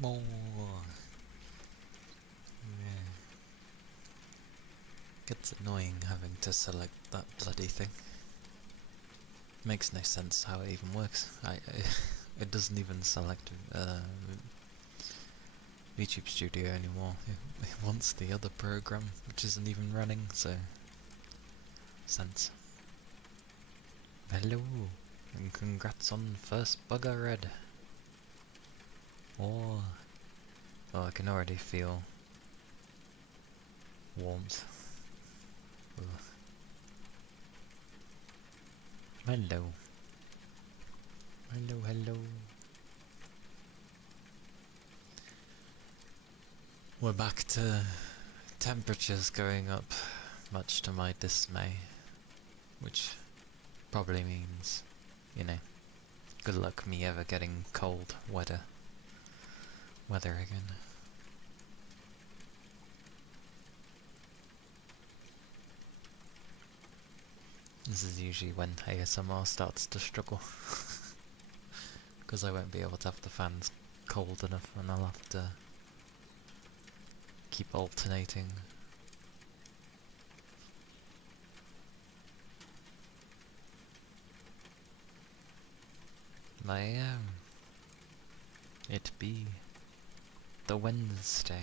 more. Yeah. Gets annoying having to select that bloody thing. Makes no sense how it even works. It doesn't even select YouTube Studio anymore. It wants the other program, which isn't even running, so... sense. Hello, and congrats on first bug I read. Oh, I can already feel warmth. Ugh. Hello. Hello. We're back to temperatures going up, much to my dismay. Which probably means, you know, good luck me ever getting cold weather again. This is usually when ASMR starts to struggle. Because I won't be able to have the fans cold enough and I'll have to keep alternating. It be the Wednesday,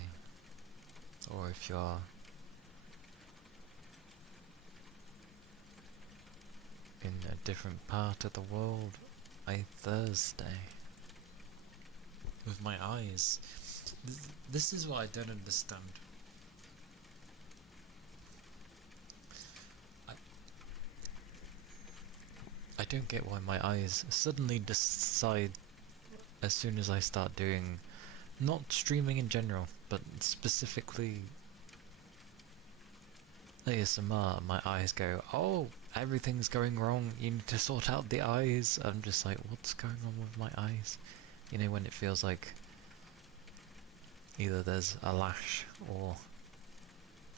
or if you're in a different part of the world, a Thursday. With my eyes. This is what I don't understand. I don't get why my eyes suddenly decide as soon as I start doing, not streaming in general, but specifically ASMR, my eyes go, oh, everything's going wrong, you need to sort out the eyes. I'm just like, what's going on with my eyes? You know, when it feels like either there's a lash or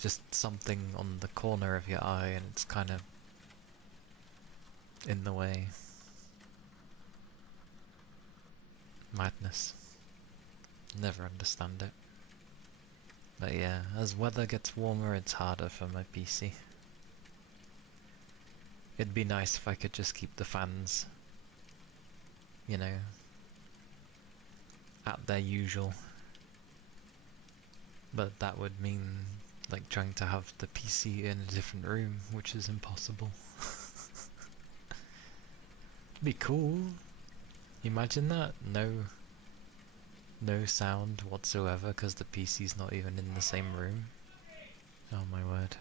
just something on the corner of your eye and it's kind of in the way. Madness. Never understand it. But yeah, as weather gets warmer, it's harder for my PC. It'd be nice if I could just keep the fans, you know, at their usual. But that would mean, like, trying to have the PC in a different room, which is impossible. Be cool. Imagine that. No sound whatsoever because the PC's not even in the same room. Oh my word.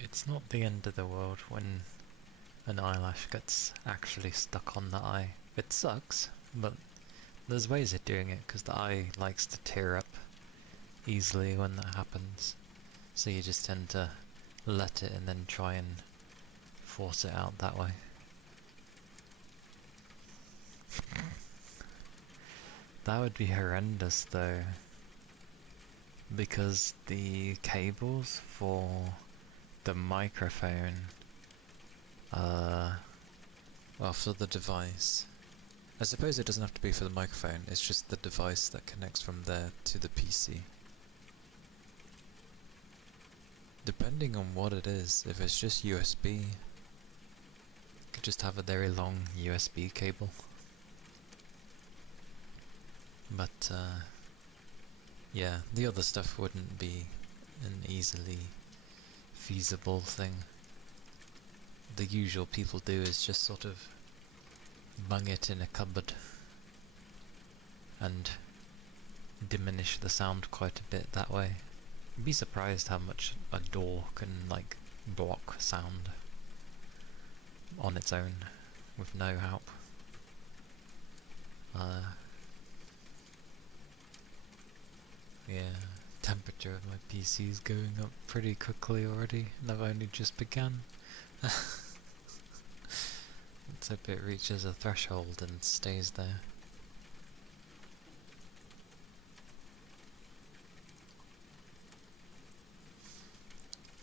It's not the end of the world when an eyelash gets actually stuck on the eye. It sucks, but there's ways of doing it because the eye likes to tear up easily when that happens. So you just tend to let it and then try and force it out that way. That would be horrendous though, because the cables for the microphone, well, for the device. I suppose it doesn't have to be for the microphone, it's just the device that connects from there to the PC. Depending on what it is, if it's just USB, you could just have a very long USB cable. But, yeah, the other stuff wouldn't be an easily feasible thing. The usual people do is just sort of bung it in a cupboard and diminish the sound quite a bit that way. You'd be surprised how much a door can, like, block sound on its own with no help. Yeah, temperature of my PC is going up pretty quickly already, and I've only just begun. Let's hope it reaches a threshold and stays there.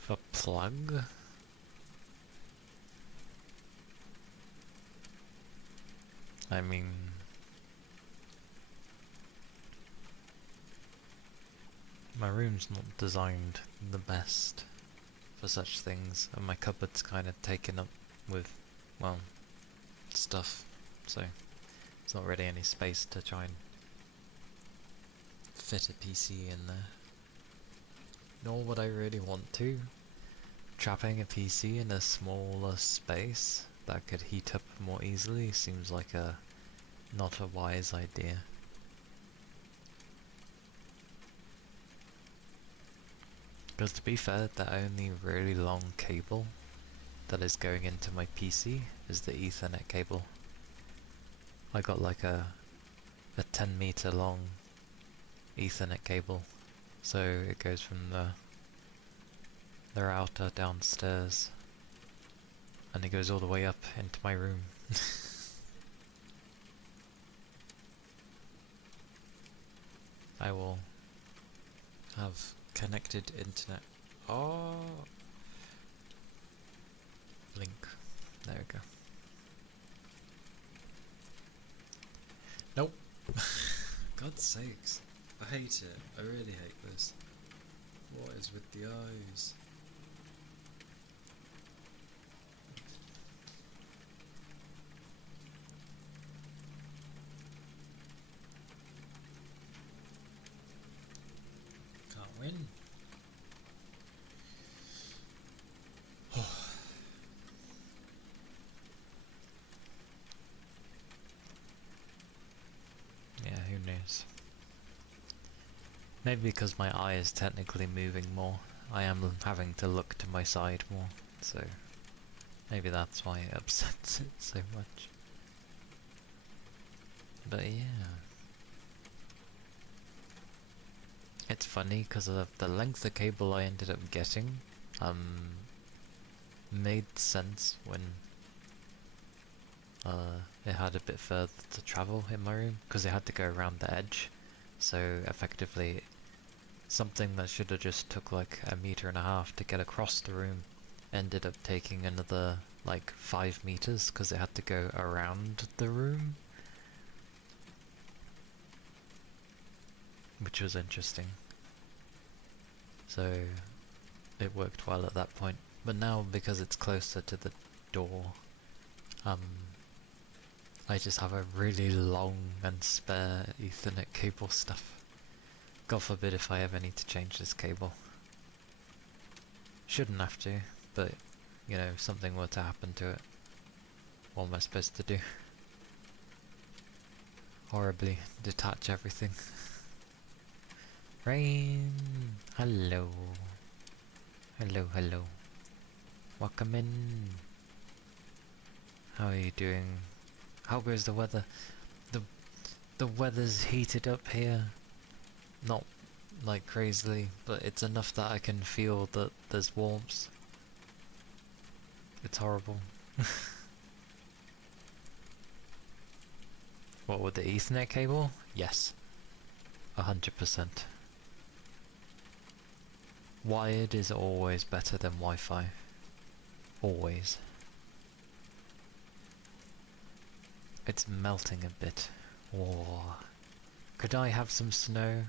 A plug? I mean... my room's not designed the best for such things, and my cupboard's kind of taken up with, well, stuff, so there's not really any space to try and fit a PC in there. Nor would I really want to. Trapping a PC in a smaller space that could heat up more easily seems like not a wise idea. Because to be fair, the only really long cable that is going into my PC is the Ethernet cable. I got like a 10 meter long Ethernet cable, so it goes from the router downstairs and it goes all the way up into my room. I will have connected internet. Oh, link. There we go. Nope. God's sakes. I hate it. I really hate this. What is with the eyes? Can't win. Yeah, who knows? Maybe because my eye is technically moving more, I am having to look to my side more, so maybe that's why it upsets it so much. But yeah. It's funny because of the length of cable I ended up getting, made sense when it had a bit further to travel in my room, because it had to go around the edge, so effectively something that should have just took like 1.5 meters to get across the room ended up taking another like 5 meters because it had to go around the room, which was interesting. So it worked well at that point, but now because it's closer to the door, I just have a really long and spare Ethernet cable stuff. God forbid if I ever need to change this cable. Shouldn't have to, but you know, if something were to happen to it, what am I supposed to do? Horribly detach everything. Rain! Hello. Hello, hello. Welcome in. How are you doing? How goes the weather? The weather's heated up here. Not like crazily, but it's enough that I can feel that there's warmth. It's horrible. What, with the Ethernet cable? Yes. 100%. Wired is always better than Wi-Fi. Always. It's melting a bit. Oh. Could I have some snow?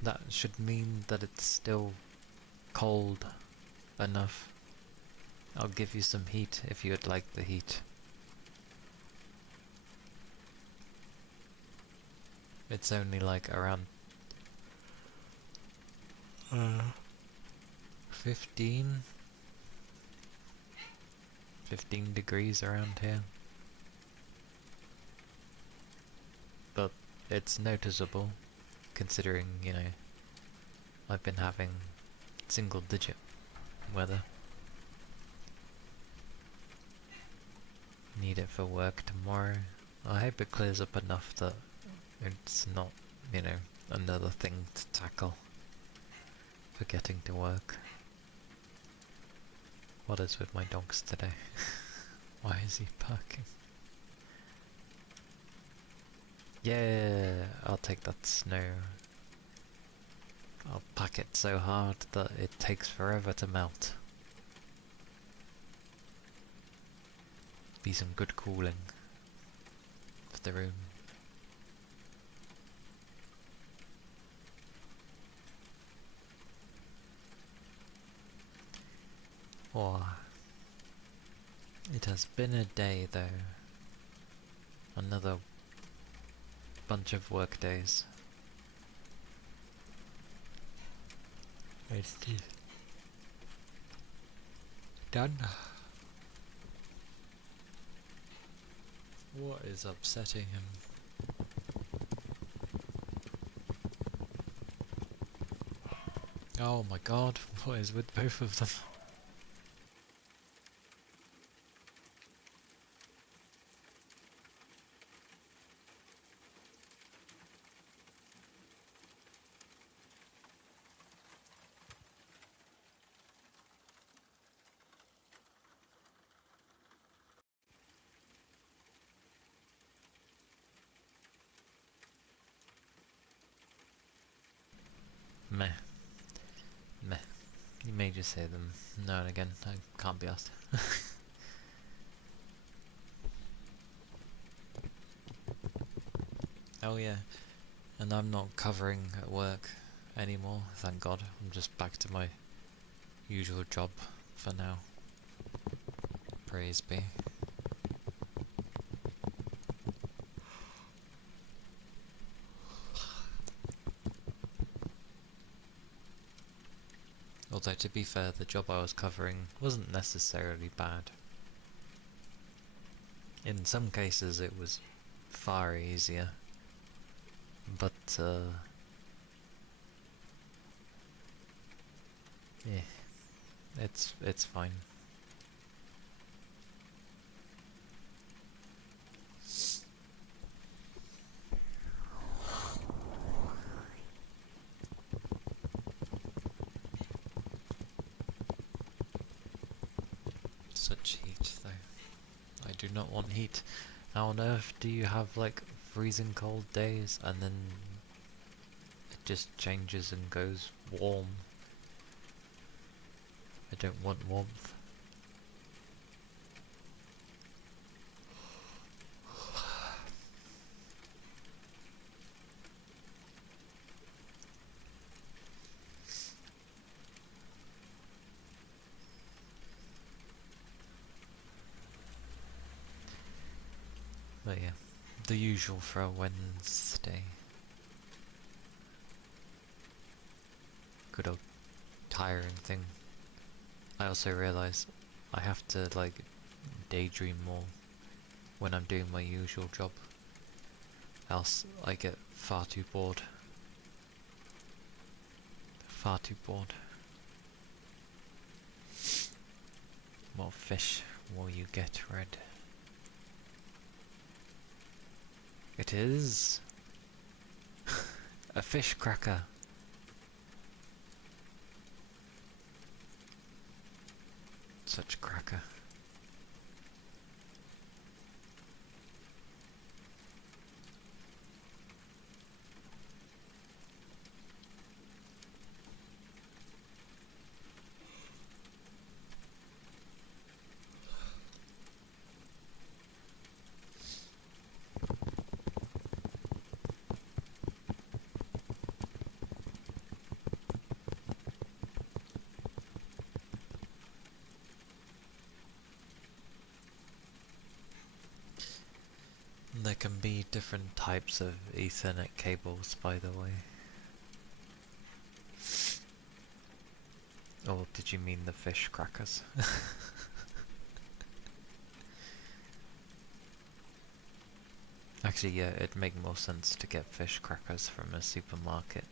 That should mean that it's still cold enough. I'll give you some heat if you'd like the heat. It's only like around 15 degrees around here. But it's noticeable considering, you know, I've been having single digit weather. Need it for work tomorrow. I hope it clears up enough that it's not, you know, another thing to tackle. for getting to work. What is with my dogs today? Why is he barking? Yeah, I'll take that snow. I'll pack it so hard that it takes forever to melt. Be some good cooling for the room. Oh, it has been a day though. Another bunch of work days. It's done. What is upsetting him? Oh my god, what is with both of them? Meh. Meh. You may just say them now and again, I can't be asked. Oh yeah, and I'm not covering at work anymore, thank god. I'm just back to my usual job for now. Praise be. Although to be fair, the job I was covering wasn't necessarily bad. In some cases it was far easier, but yeah, it's fine. Such heat though. I do not want heat. How on earth do you have like freezing cold days and then it just changes and goes warm? I don't want warmth. But yeah, the usual for a Wednesday. Good old tiring thing. I also realise I have to like daydream more when I'm doing my usual job, else I get far too bored. Far too bored. More fish will you get, Red? It is a fish cracker. Such cracker. There can be different types of Ethernet cables, by the way. Or did you mean the fish crackers? Actually, yeah, it'd make more sense to get fish crackers from a supermarket.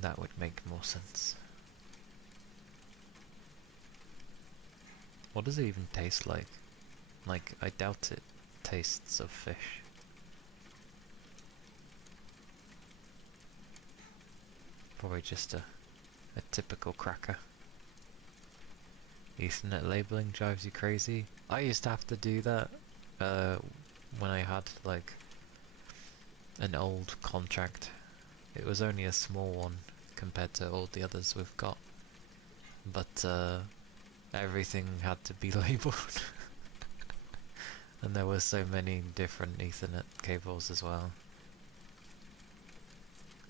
That would make more sense. What does it even taste like? Like, I doubt it tastes of fish. probably just a typical cracker. Ethernet labeling drives you crazy. I used to have to do that when I had like an old contract. It was only a small one compared to all the others we've got, but everything had to be labelled. And there were so many different Ethernet cables as well.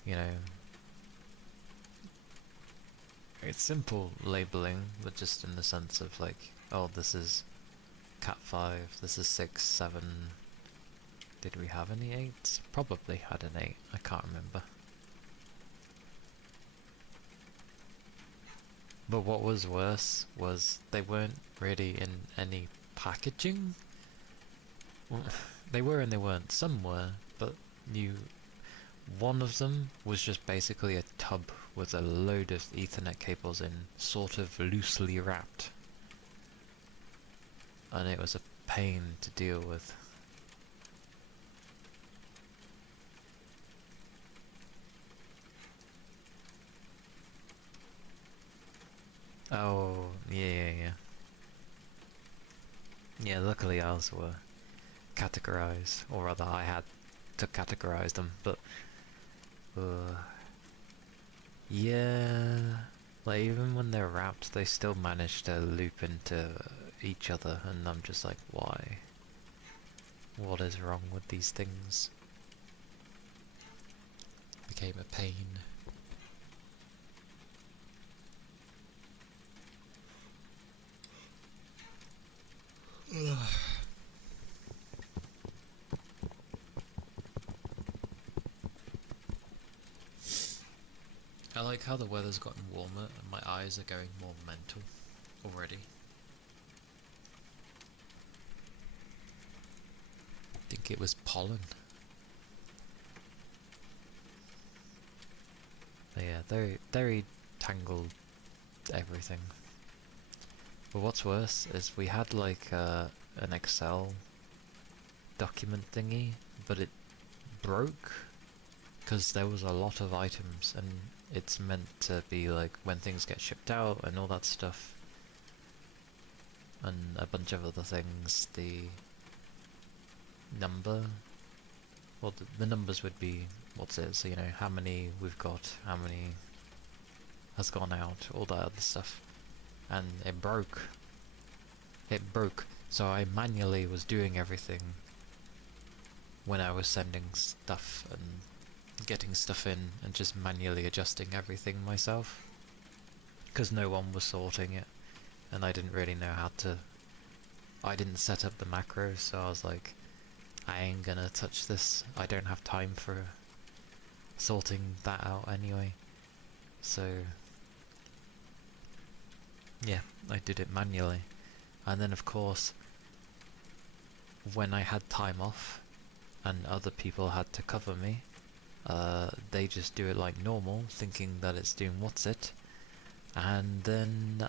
You know, it's simple labeling, but just in the sense of like, oh, this is Cat 5, this is 6, 7. Did we have any 8s? Probably had an 8, I can't remember. But what was worse was they weren't really in any packaging. Well, they were and they weren't. Some were, but one of them was just basically a tub with a load of Ethernet cables in, sort of loosely wrapped. And it was a pain to deal with. Oh, yeah. Yeah, luckily ours were categorized, or rather I had to categorize them, but yeah, like even when they're wrapped, they still manage to loop into each other, and I'm just like, why? What is wrong with these things? Became a pain. I like how the weather's gotten warmer and my eyes are going more mental already. I think it was pollen. But yeah, very tangled everything. But what's worse is we had like an Excel document thingy, but it broke because there was a lot of items, and it's meant to be like when things get shipped out and all that stuff, and a bunch of other things. The number, well, the numbers would be what's it? So you know how many we've got, how many has gone out, all that other stuff, and it broke. It broke. So I manually was doing everything when I was sending stuff and getting stuff in, and just manually adjusting everything myself, because no one was sorting it, and I didn't really know how to. I didn't set up the macros, so I was like, I ain't gonna touch this. I don't have time for sorting that out anyway. So yeah, I did it manually. And then of course, when I had time off and other people had to cover me, they just do it like normal, thinking that it's doing what's it, and then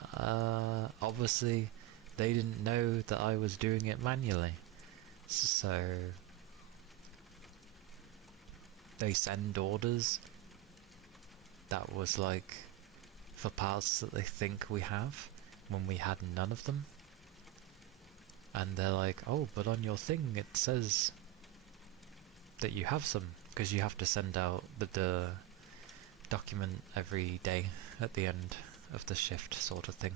obviously they didn't know that I was doing it manually, so they send orders that was like for parts that they think we have when we had none of them, and they're like, oh, but on your thing it says that you have some, because you have to send out the document every day at the end of the shift, sort of thing.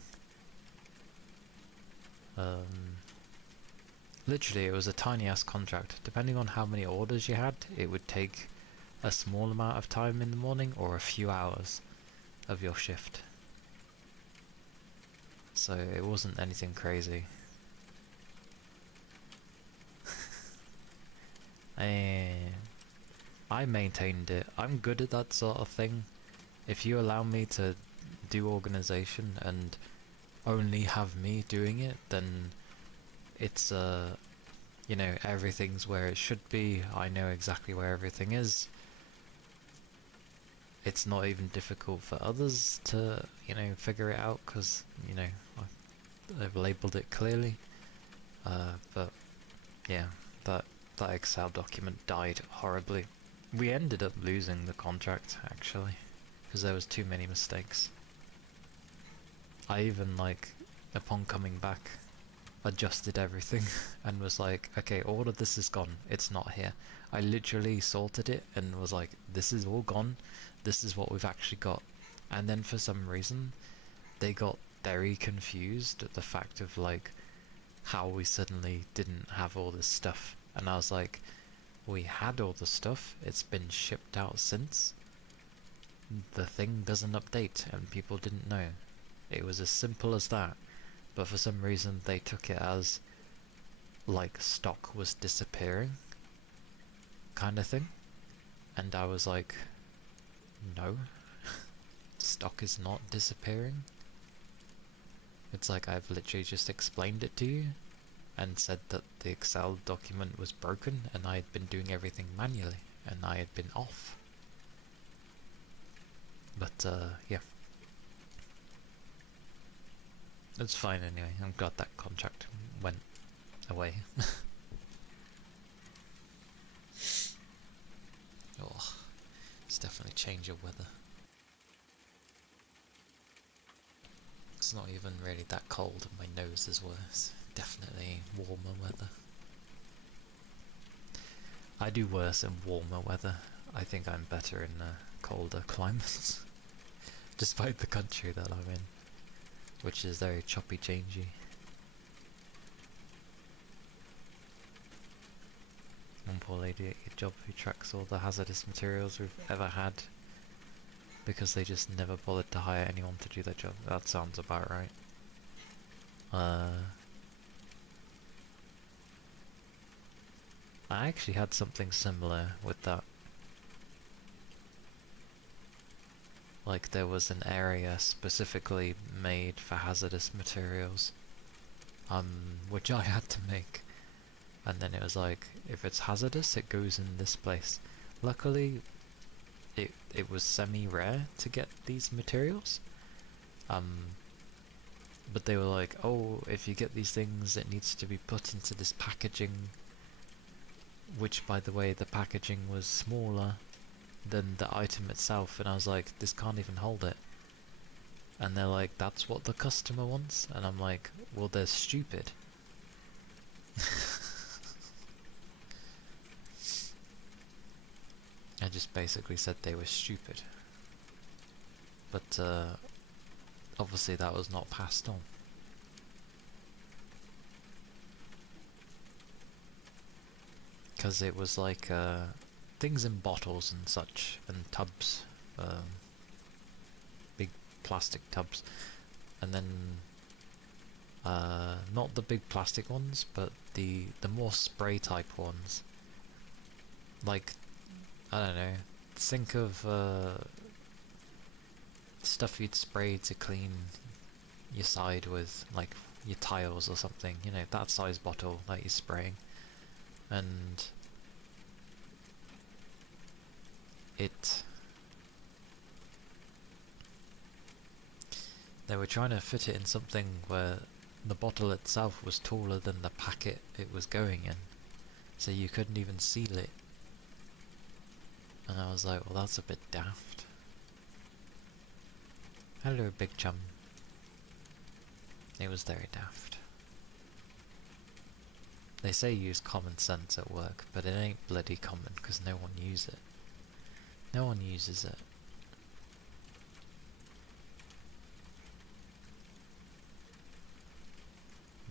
Literally, it was a tiny ass contract. Depending on how many orders you had, it would take a small amount of time in the morning or a few hours of your shift. So it wasn't anything crazy. I maintained it. I'm good at that sort of thing. If you allow me to do organization and only have me doing it, then it's you know, everything's where it should be. I know exactly where everything is. It's not even difficult for others to, you know, figure it out, because, you know, I've labeled it clearly. But yeah, that Excel document died horribly. We ended up losing the contract, actually. because there was too many mistakes. I even, like, upon coming back, adjusted everything and was like, okay, all of this is gone, it's not here. I literally sorted it and was like, this is all gone, this is what we've actually got. And then for some reason they got very confused at the fact of like how we suddenly didn't have all this stuff, and I was like, we had all the stuff, it's been shipped out since. The thing doesn't update and people didn't know. It was as simple as that. But for some reason they took it as like stock was disappearing kind of thing, and I was like, no, stock is not disappearing. It's like I've literally just explained it to you and said that the Excel document was broken and I had been doing everything manually and I had been off. But yeah, it's fine anyway. I'm glad that contract went away. Oh, it's definitely change of weather. It's not even really that cold and my nose is worse. Definitely warmer weather. I do worse in warmer weather. I think I'm better in colder climates. Despite the country that I'm in, which is very choppy changey. One poor lady at your job who tracks all the hazardous materials we've ever had because they just never bothered to hire anyone to do their job. That sounds about right. I actually had something similar with that. Like there was an area specifically made for hazardous materials, which I had to make. And then it was like, if it's hazardous, it goes in this place. Luckily, it was semi-rare to get these materials. But they were like, oh, if you get these things, it needs to be put into this packaging. Which, by the way, the packaging was smaller than the item itself. And I was like, this can't even hold it. And they're like, that's what the customer wants? And I'm like, well, they're stupid. I just basically said they were stupid. But obviously that was not passed on. Because it was like things in bottles and such, and tubs, big plastic tubs, and then not the big plastic ones, but the more spray type ones. Like, I don't know, think of stuff you'd spray to clean your side with, like your tiles or something, you know, that size bottle that you're spraying. And they were trying to fit it in something where the bottle itself was taller than the packet it was going in, so you couldn't even seal it. And I was like, well, that's a bit daft. Hello, big chum. It was very daft. They say use common sense at work, but it ain't bloody common because no one uses it. No one uses it.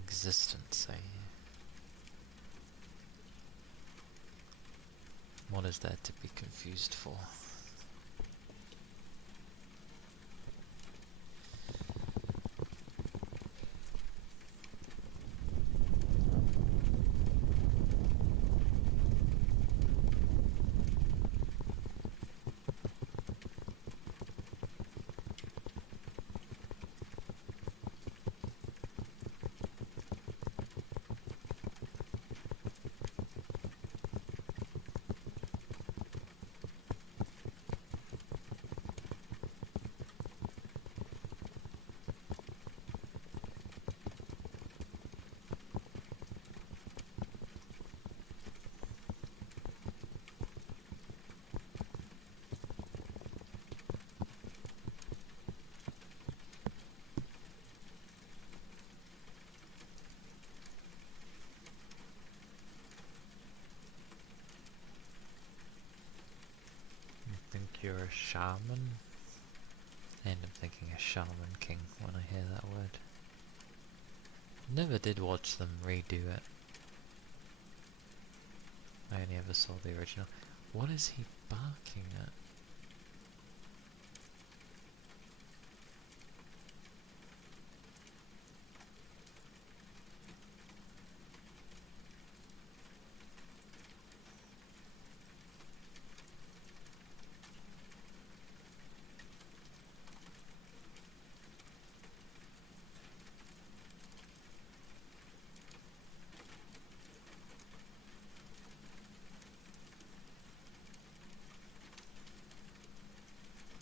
Existence, eh? What is there to be confused for? you're a shaman? I end up thinking a shaman king when I hear that word. Never did watch them redo it. I only ever saw the original. What is he barking at?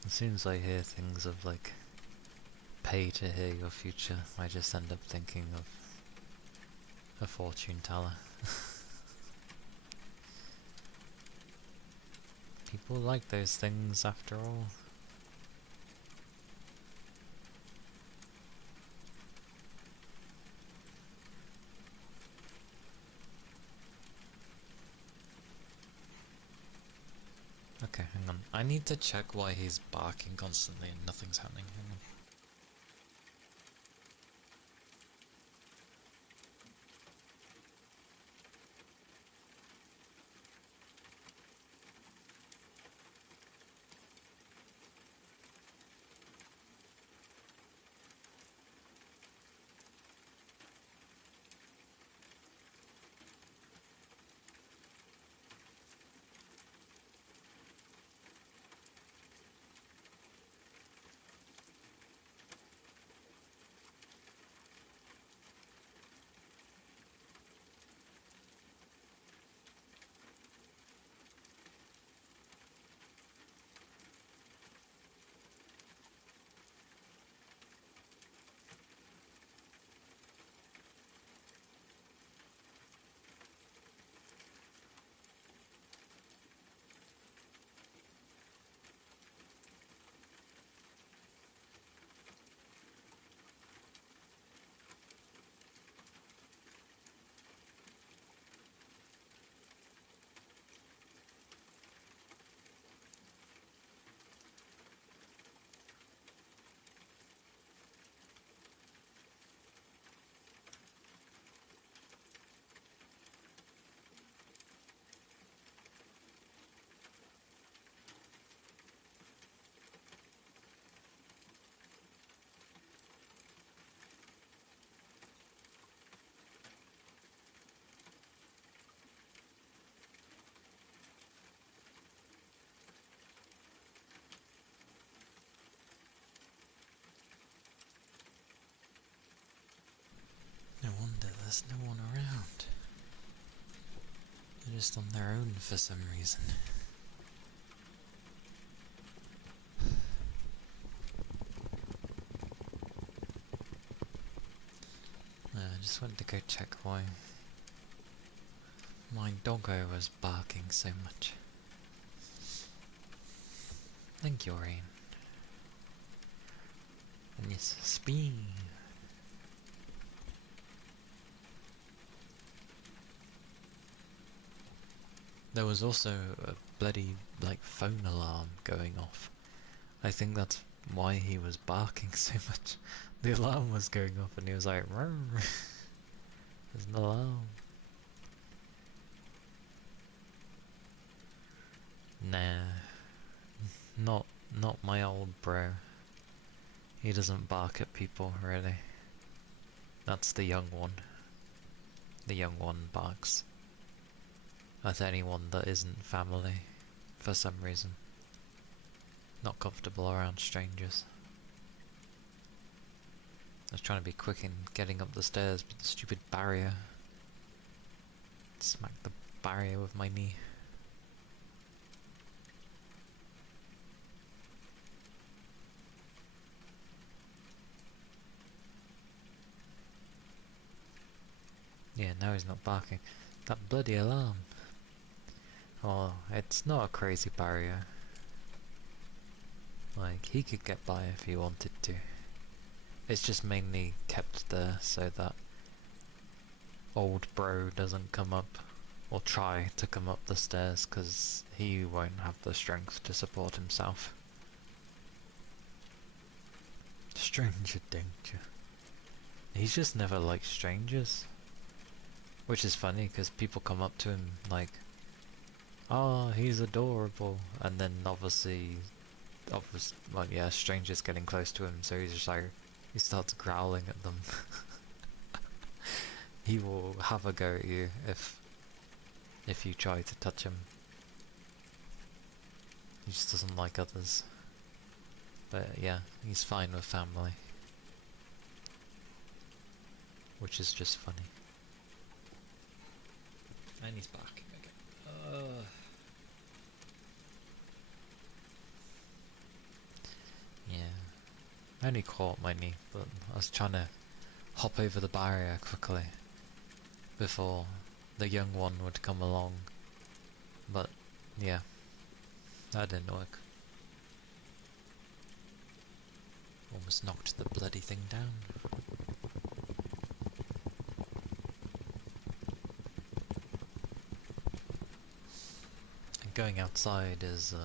As soon as I hear things of like pay to hear your future, I just end up thinking of a fortune teller. People like those things after all. Okay, hang on. I need to check why he's barking constantly and nothing's happening. Hang on. No wonder there's no one around. They're just on their own for some reason. I just went to go check why my doggo was barking so much. Thank you, Rain. And yes, speed. There was also a bloody, like, phone alarm going off. I think that's why he was barking so much. The alarm was going off and he was like, "Rrr." There's an alarm. Nah. Not my old bro. He doesn't bark at people, really. That's the young one. The young one barks at anyone that isn't family, for some reason. Not comfortable around strangers. I was trying to be quick in getting up the stairs, but the stupid barrier. Smacked the barrier with my knee. Yeah, now he's not barking. That bloody alarm. Oh, it's not a crazy barrier. Like, he could get by if he wanted to. It's just mainly kept there so that old bro doesn't come up or try to come up the stairs, because he won't have the strength to support himself. Stranger danger. He's just never liked strangers. Which is funny, because people come up to him like, oh, he's adorable, and then obviously, well, yeah, strangers getting close to him, so he's just like, he starts growling at them. He will have a go at you if you try to touch him. He just doesn't like others. But yeah, he's fine with family. Which is just funny. And he's barking again. Yeah. I only caught my knee, but I was trying to hop over the barrier quickly before the young one would come along. But yeah, that didn't work. Almost knocked the bloody thing down. And going outside is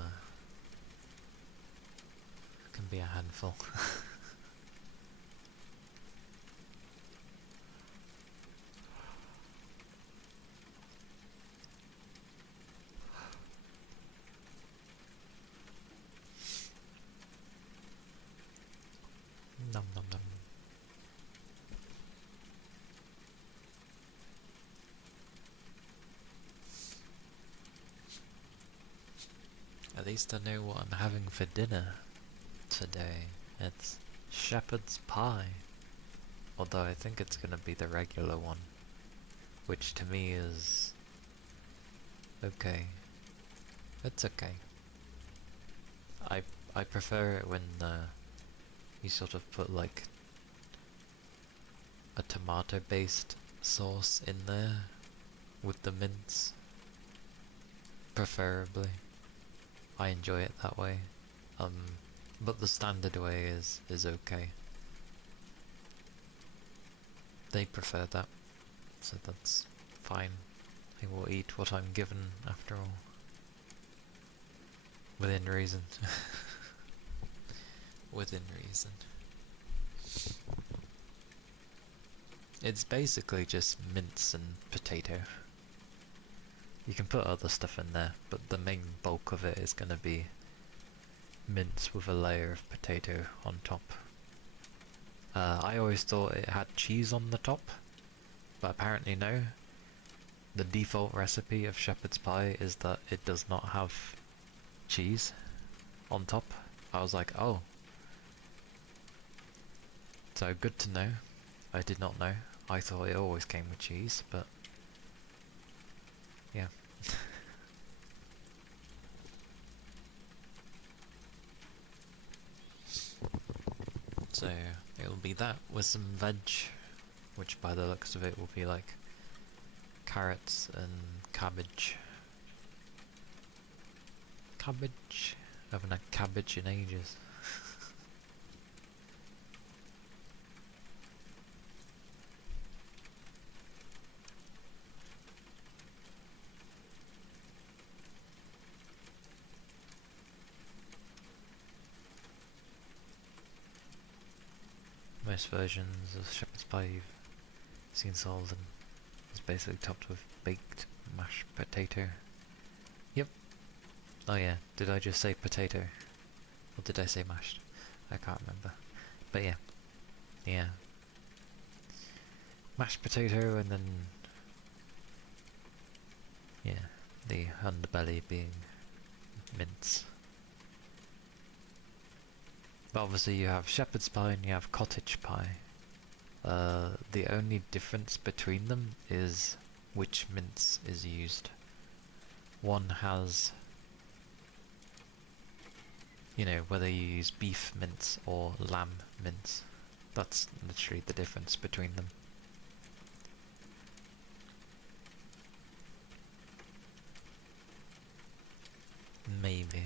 can be a handful. Nom nom nom. At least I know what I'm having for dinner today. It's shepherd's pie. Although I think it's gonna be the regular one. Which to me is okay. It's okay. I prefer it when you sort of put like a tomato based sauce in there with the mince. Preferably. I enjoy it that way. But the standard way is okay. They prefer that, so that's fine. I will eat what I'm given after all. Within reason. Within reason. It's basically just mince and potato. You can put other stuff in there, but the main bulk of it is going to be mince with a layer of potato on top. I always thought it had cheese on the top, but apparently no. The default recipe of shepherd's pie is that it does not have cheese on top. I was like, oh. So good to know. I did not know. I thought it always came with cheese, but yeah. So it'll be that with some veg, which by the looks of it will be like carrots and cabbage. Cabbage? I haven't had cabbage in ages. Most versions of shepherd's pie you've seen sold and is basically topped with baked mashed potato. Yep. Oh yeah, did I just say potato? Or did I say mashed? I can't remember. But yeah. Yeah. Mashed potato and then... yeah, the underbelly being mince. But obviously you have shepherd's pie and you have cottage pie. The only difference between them is which mince is used. One has, you know, whether you use beef mince or lamb mince. That's literally the difference between them. Maybe.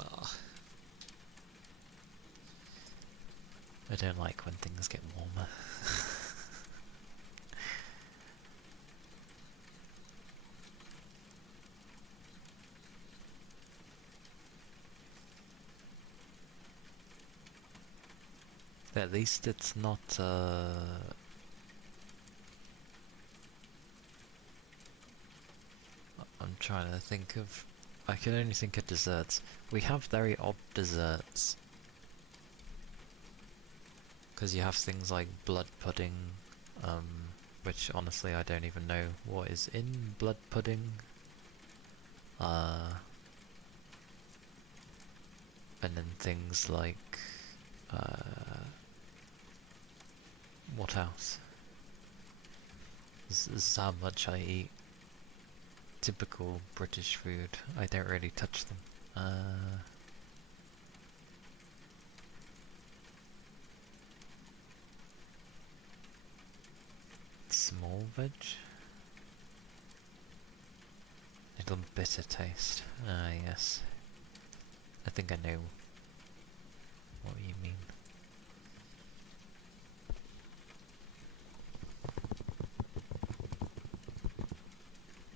Oh. I don't like when things get warmer. At least it's not, I'm trying to think of... I can only think of desserts. We have very odd desserts. Because you have things like blood pudding, which honestly I don't even know what is in blood pudding. And then things like, what else? This is how much I eat. Typical British food. I don't really touch them. Small veg? Little bitter taste. Ah, yes. I think I know what you mean.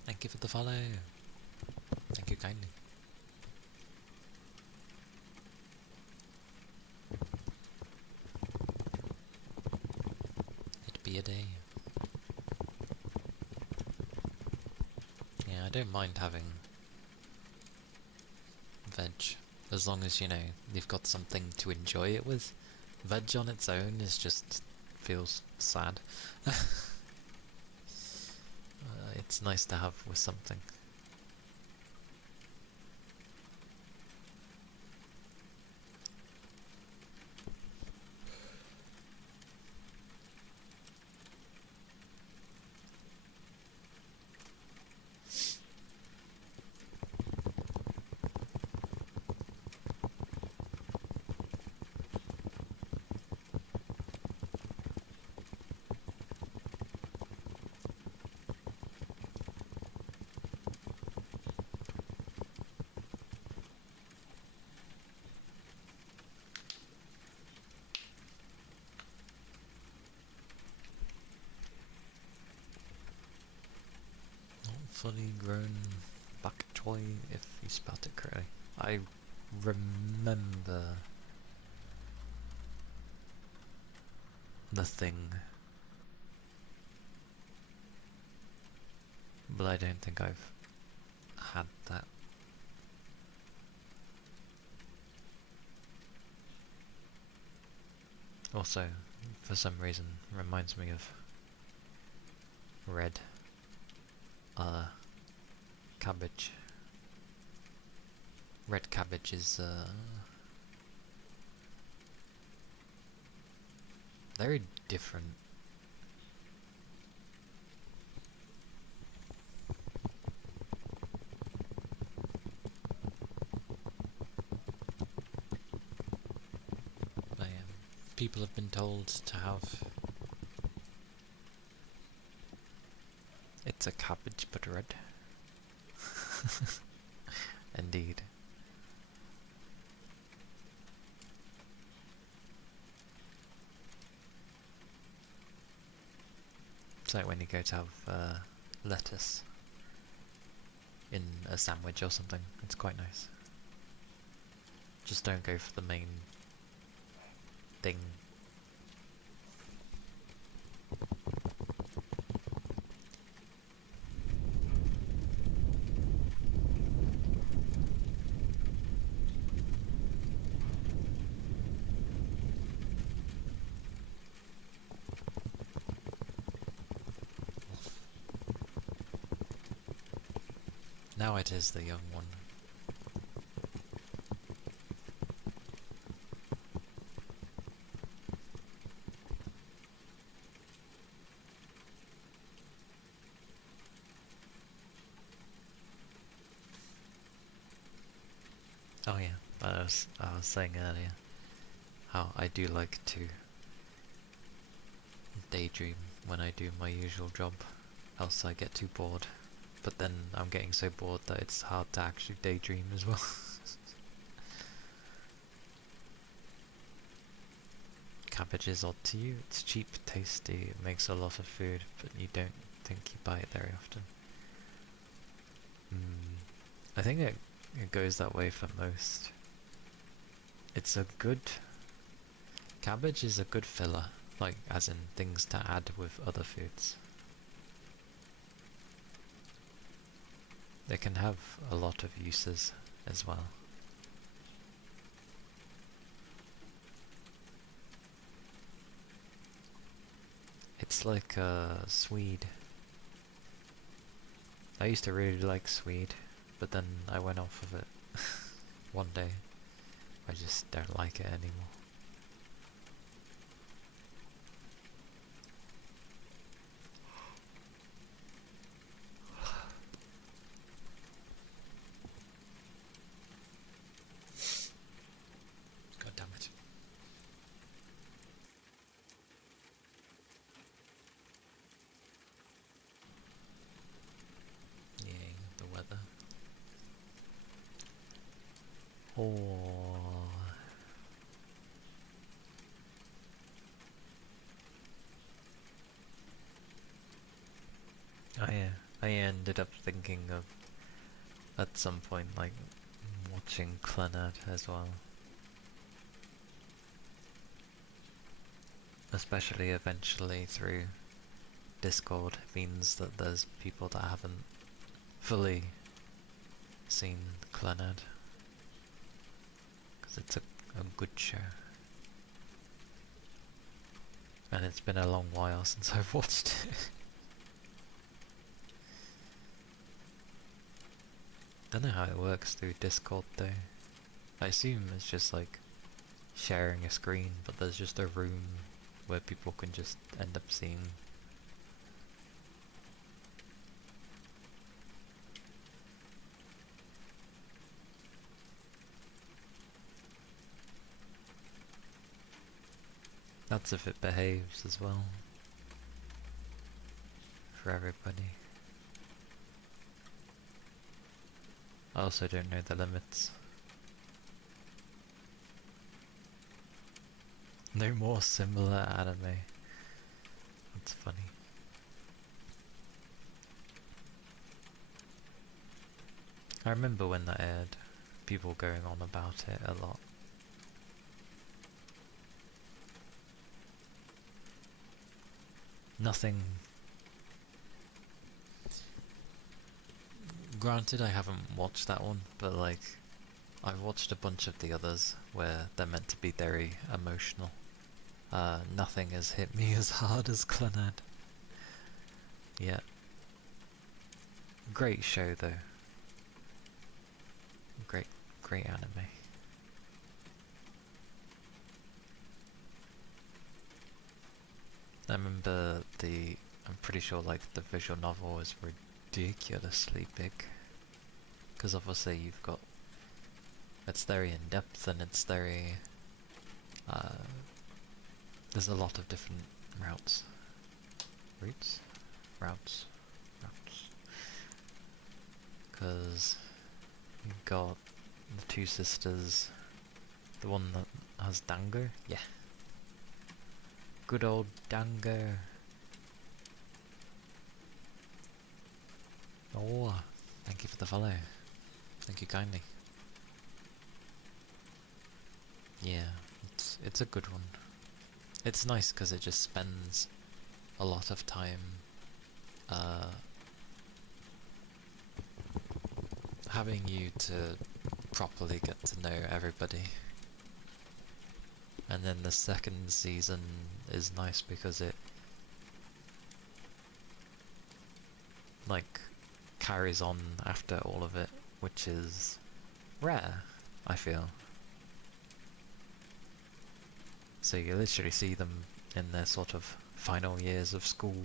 Thank you for the follow. Thank you kindly. It'd be a day. Yeah, I don't mind having veg, as long as, you know, you've got something to enjoy it with. Veg on its own is just feels sad. It's nice to have with something. Fully grown bok choy, if you spelled it correctly. I remember the thing, but I don't think I've had that. Also, for some reason, reminds me of red cabbage. Red cabbage is very different. People have been told to have... It's a cabbage but red. Indeed. It's like when you go to have lettuce in a sandwich or something. It's quite nice. Just don't go for the main thing. Now it is the young one. Oh yeah, I was saying earlier how I do like to daydream when I do my usual job, else I get too bored. But then I'm getting so bored that it's hard to actually daydream as well. Cabbage is odd to you. It's cheap, tasty, it makes a lot of food, but you don't think you buy it very often. I think it goes that way for most. It's a good Cabbage is a good filler, like as in things to add with other foods. They can have a lot of uses as well. It's like Swede. I used to really like Swede, but then I went off of it one day. I just don't like it anymore. God damn it. Yeah, the weather. Oh. I ended up thinking of, at some point, like, watching Clannad as well. Especially eventually through Discord means that there's people that haven't fully seen Clannad. Because it's a good show. And it's been a long while since I've watched it. Don't know how it works through Discord though. I assume it's just like sharing a screen, but there's just a room where people can just end up seeing. That's if it behaves as well. For everybody. I also don't know the limits. No more similar anime. That's funny. I remember when that aired, people going on about it a lot. Nothing. Granted, I haven't watched that one, but like, I've watched a bunch of the others where they're meant to be very emotional. Nothing has hit me as hard as Clannad. Yeah. Great show though. Great anime. I remember I'm pretty sure like the visual novel is ridiculously big. Because obviously you've got, it's very in depth and it's very, there's a lot of different routes. Routes. Because you've got the two sisters, the one that has Dango, yeah. Good old Dango. Oh, thank you for the follow. Thank you kindly. Yeah, it's a good one. It's nice because it just spends a lot of time having you to properly get to know everybody. And then the second season is nice because it like carries on after all of it, which is rare, I feel. So you literally see them in their sort of final years of school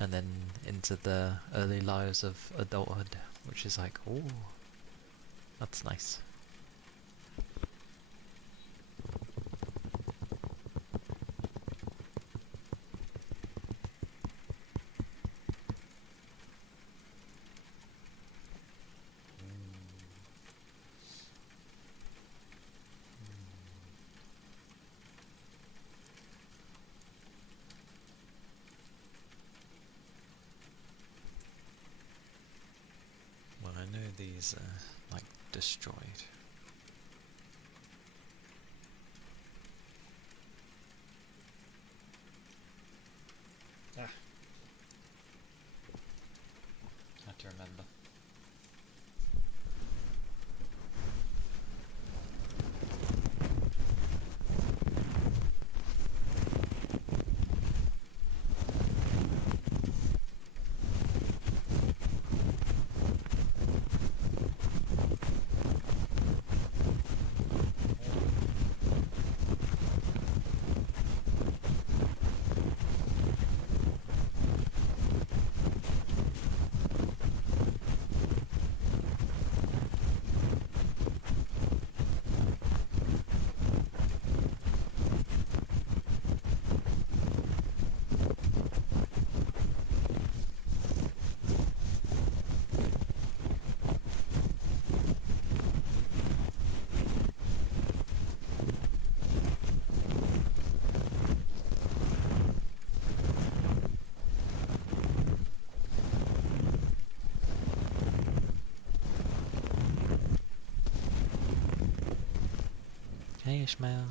and then into the early lives of adulthood, which is like, oh, that's nice. Well, I know these are like destroyed. remember. Hey Ishmael.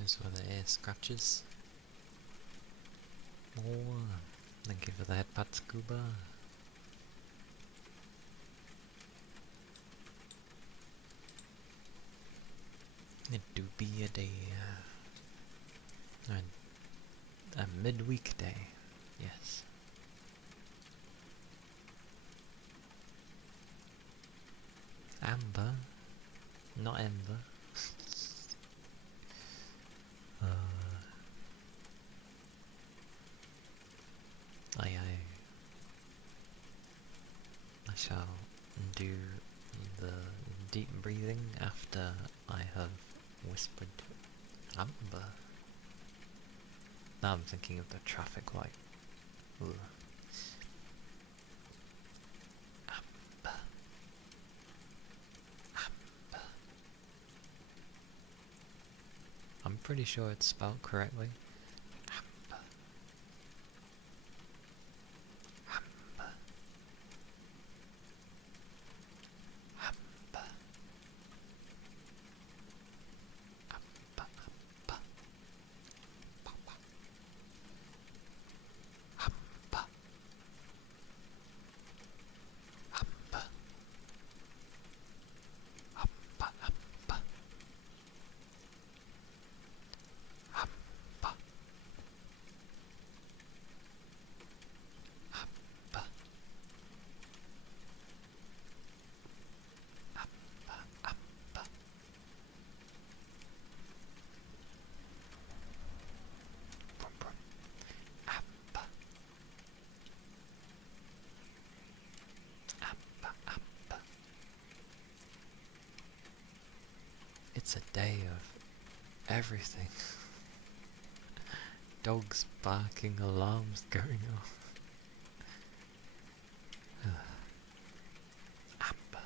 Those were the air scratches. Oh, thank you for the headpad, Scuba. It do be a day, a midweek day, yes. Amber, not Ember. I shall do the deep breathing after I have whispered Amber. Now I'm thinking of the traffic light. Ugh. Amber. Amber. I'm pretty sure it's spelled correctly. Amber. Amber. Amber. Amber. Amber. Papa. Amber. Amber. Amber. Amber. It's a day of everything. Dogs barking, alarms going off. Amber.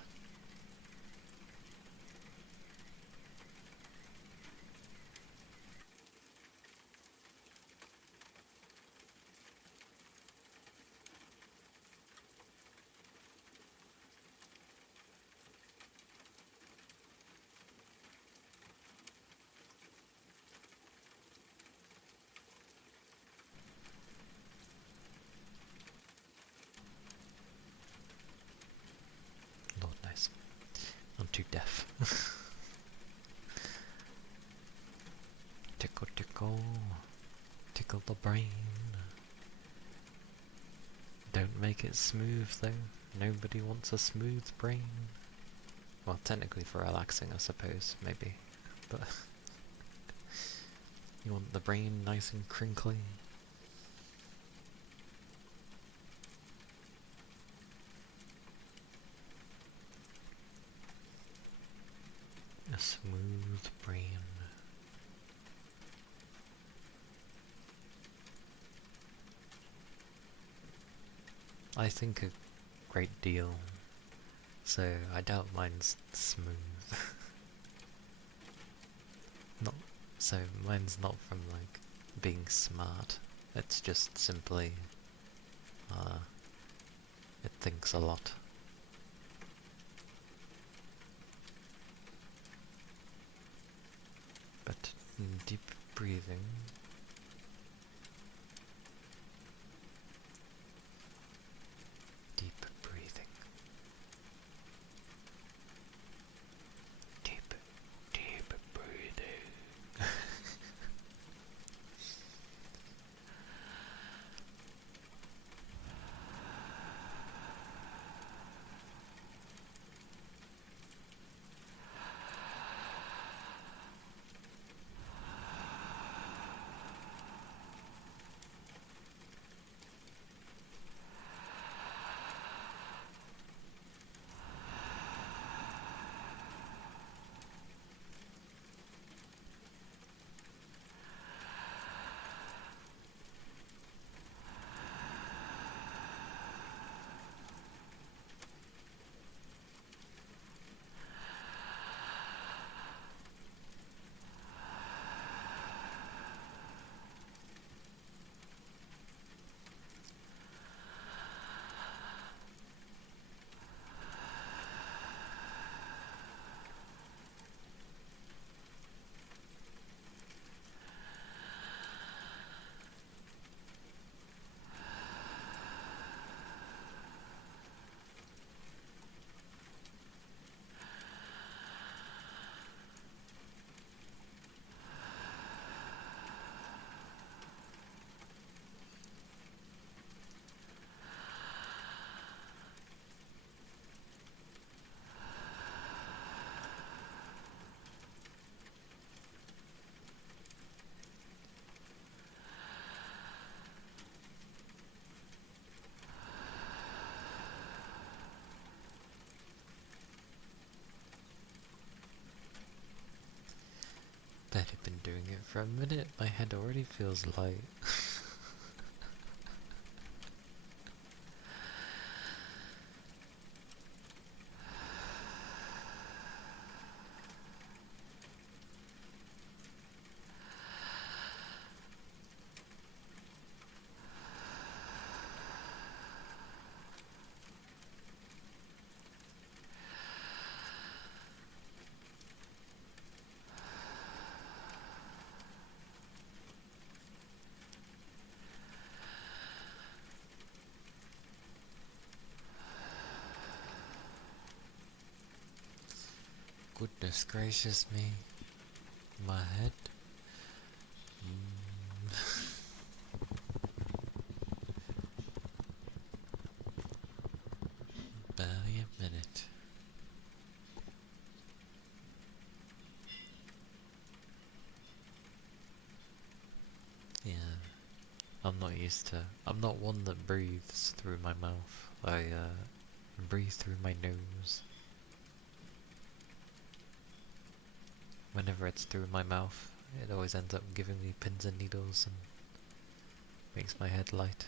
Lord knows. I'm too deaf. Tickle, tickle. Tickle the brain. Don't make it smooth though. Nobody wants a smooth brain. Well, technically for relaxing, I suppose, maybe. But you want the brain nice and crinkly. A smooth brain. I think a great deal, so I doubt mine's smooth. Not so mine's not from like being smart. It's just simply it thinks a lot. But deep breathing. Deep breathing. Deep breathing. Bet I've been doing it for a minute, my head already feels light. Goodness gracious me. My head. Barely a minute. Yeah. I'm not one that breathes through my mouth. I breathe through my nose. whenever it's through my mouth, it always ends up giving me pins and needles and makes my head light.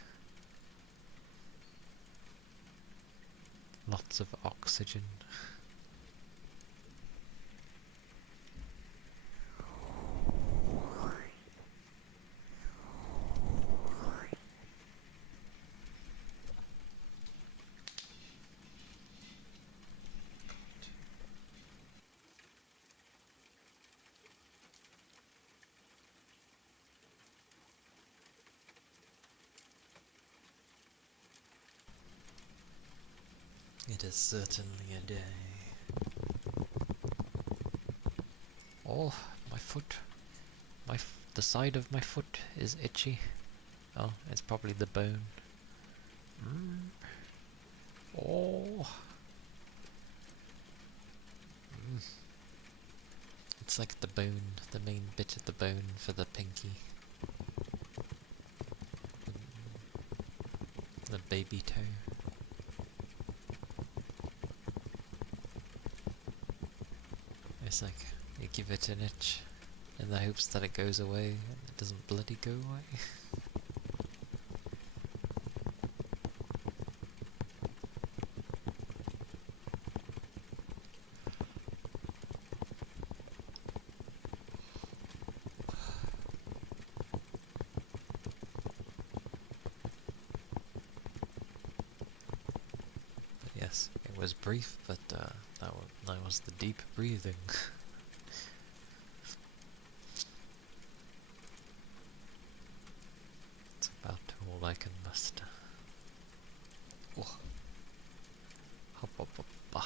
Lots of oxygen. It is certainly a day. Oh, my foot. The side of my foot is itchy. Oh, it's probably the bone. Oh. It's like the bone, the main bit of the bone for the pinky. The baby toe. It's like, you give it an itch in the hopes that it goes away, and it doesn't bloody go away. But yes, it was brief, but that was the deep breathing. It's about all I can muster. Oh. Hop, hop, hop, bah.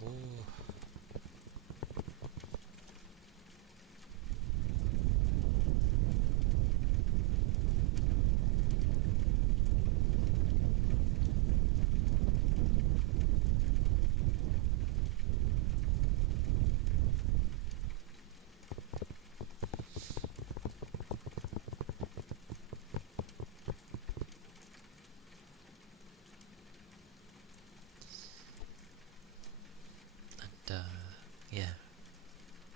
Oh. And yeah,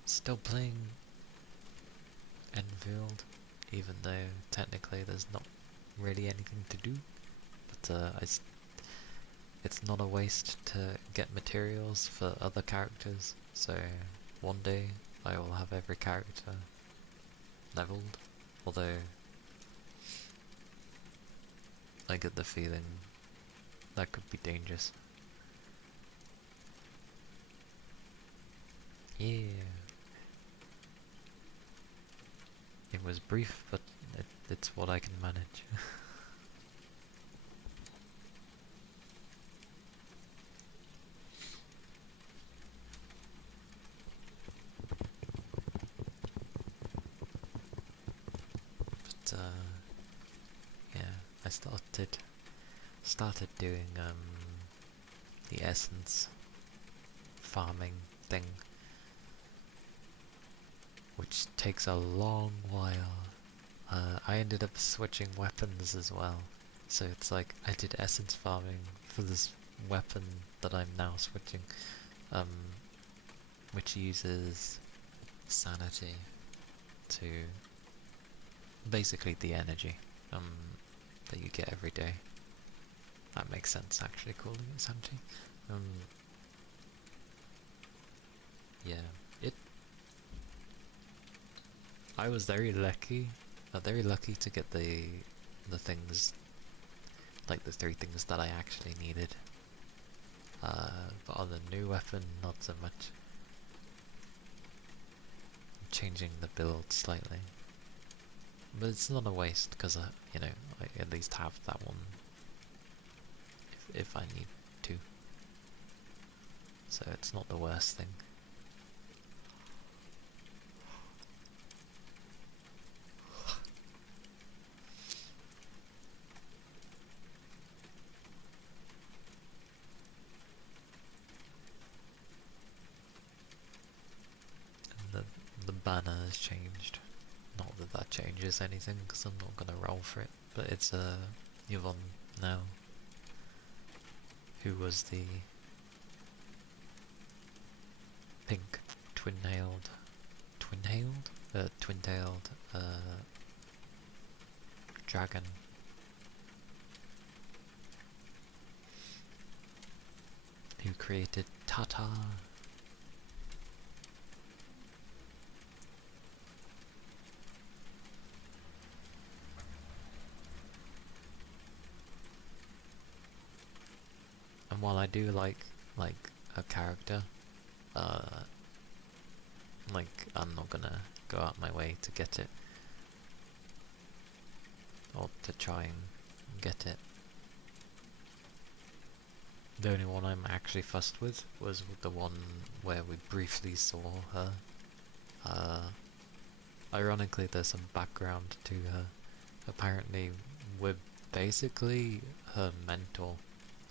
still playing Enfield, even though technically there's not really anything to do. But it's not a waste to get materials for other characters, so one day I will have every character leveled, although I get the feeling that could be dangerous. Yeah. It was brief, but it's what I can manage. But yeah, I started doing the essence farming thing, which takes a long while. I ended up switching weapons as well, so it's like I did essence farming for this weapon that I'm now switching, which uses sanity to basically the energy that you get every day. That makes sense, actually, calling it sanity. Yeah, I was very lucky to get the things, like the 3 things that I actually needed. But on the new weapon, not so much. I'm changing the build slightly, but it's not a waste because you know, I at least have that one if I need to. So it's not the worst thing. mana has changed. Not that that changes anything, because I'm not gonna roll for it. But it's Yvonne now, who was the pink twin-tailed, dragon. Who created Tata. And while I do like a character, like I'm not gonna go out my way to get it or to try and get it. The only one I'm actually fussed with was the one where we briefly saw her. Ironically, there's some background to her. Apparently, we're basically her mentor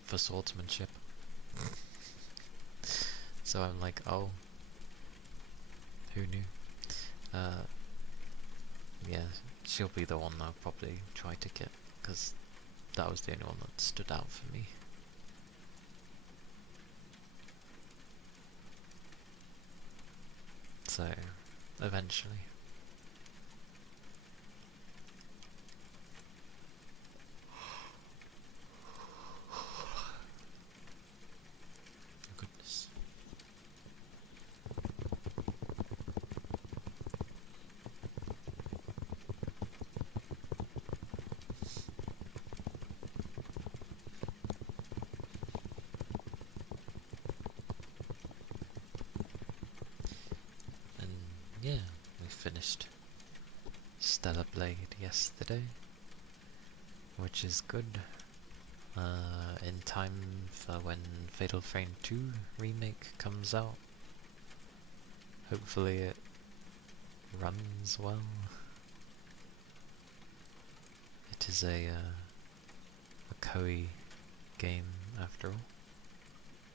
for swordsmanship. So I'm like, oh, who knew? Yeah, she'll be the one I'll probably try to get, because that was the only one that stood out for me. So, eventually. Goodness. And yeah, we finished Stellar Blade yesterday, which is good. In time for when Fatal Frame 2 remake comes out. Hopefully it runs well. It is a Koei game after all,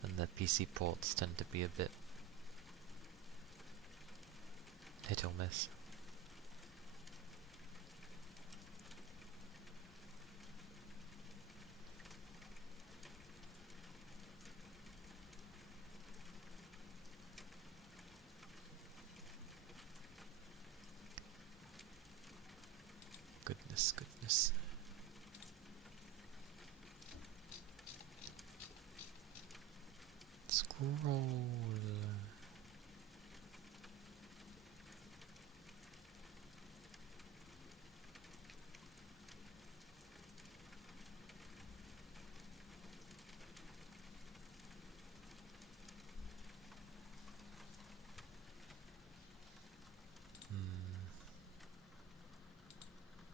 and the PC ports tend to be a bit hit or miss. Goodness. Scroll.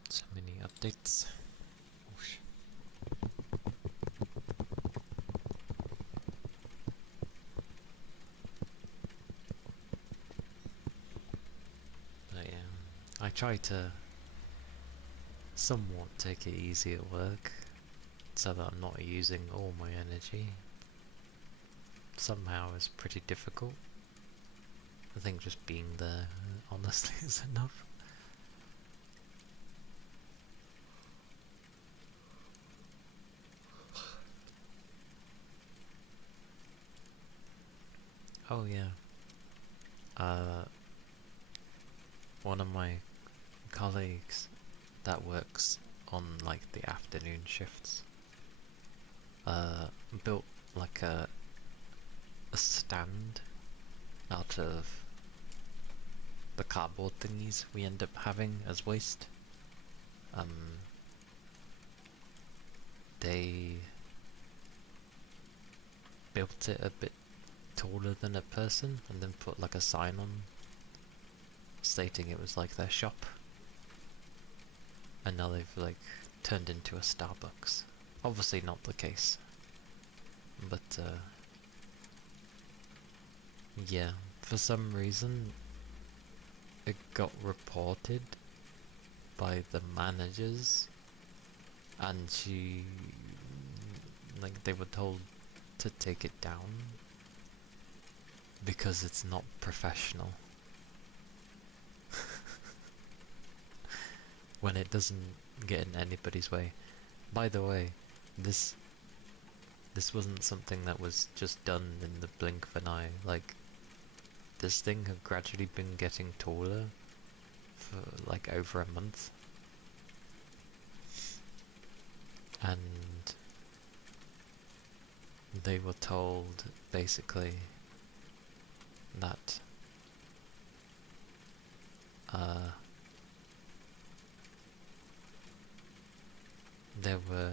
So many updates. Whoosh. But yeah, I try to somewhat take it easy at work, so that I'm not using all my energy. Somehow it's pretty difficult. I think just being there, honestly, is enough. Oh yeah. One of my colleagues that works on like the afternoon shifts built like a stand out of the cardboard thingies we end up having as waste. They built it a bit taller than a person and then put like a sign on stating it was like their shop, and now they've like turned into a Starbucks. Obviously not the case, but yeah, for some reason it got reported by the managers, and they were told to take it down because it's not professional. when it doesn't get in anybody's way. By the way, this wasn't something that was just done in the blink of an eye. Like, this thing had gradually been getting taller for like over a month. And they were told basically that there were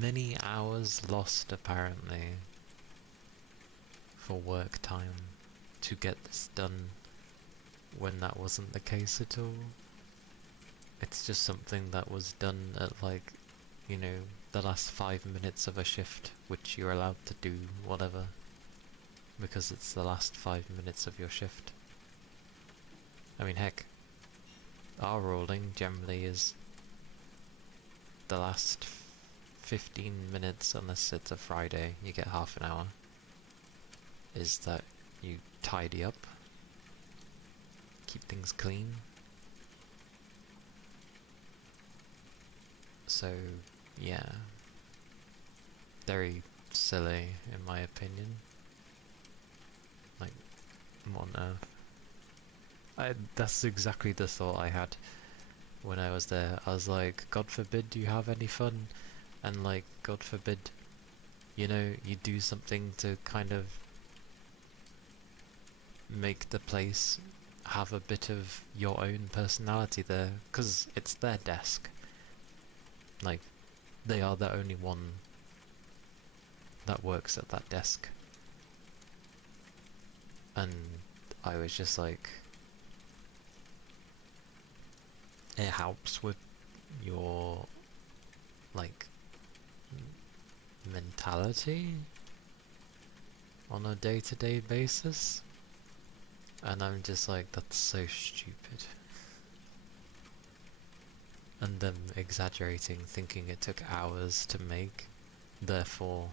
many hours lost apparently for work time to get this done, when that wasn't the case at all. It's just something that was done at, like, you know, the last 5 minutes of a shift, which you're allowed to do whatever, because it's the last 5 minutes of your shift. I mean, heck, our ruling generally is the last 15 minutes, unless it's a Friday, you get half an hour, is that you tidy up, keep things clean. So, yeah, very silly in my opinion. Like, what on earth? That's exactly the thought I had when I was there. I was like, God forbid you have any fun, and like, God forbid, you know, you do something to kind of make the place have a bit of your own personality there, because it's their desk. Like, they are the only one that works at that desk. And I was just like, it helps with your, like, mentality on a day-to-day basis. And I'm just like, that's so stupid. And them exaggerating, thinking it took hours to make, therefore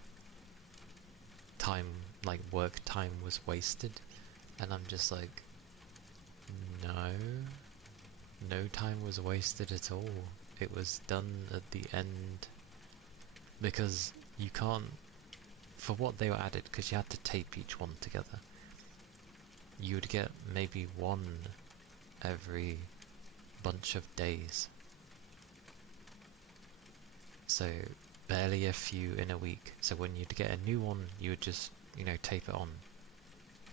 time, like work time, was wasted. And I'm just like, no time was wasted at all. It was done at the end, because you can't, for what they were added, because you had to tape each one together, you would get maybe one every bunch of days. So barely a few in a week. So when you'd get a new one, you would just, you know, tape it on.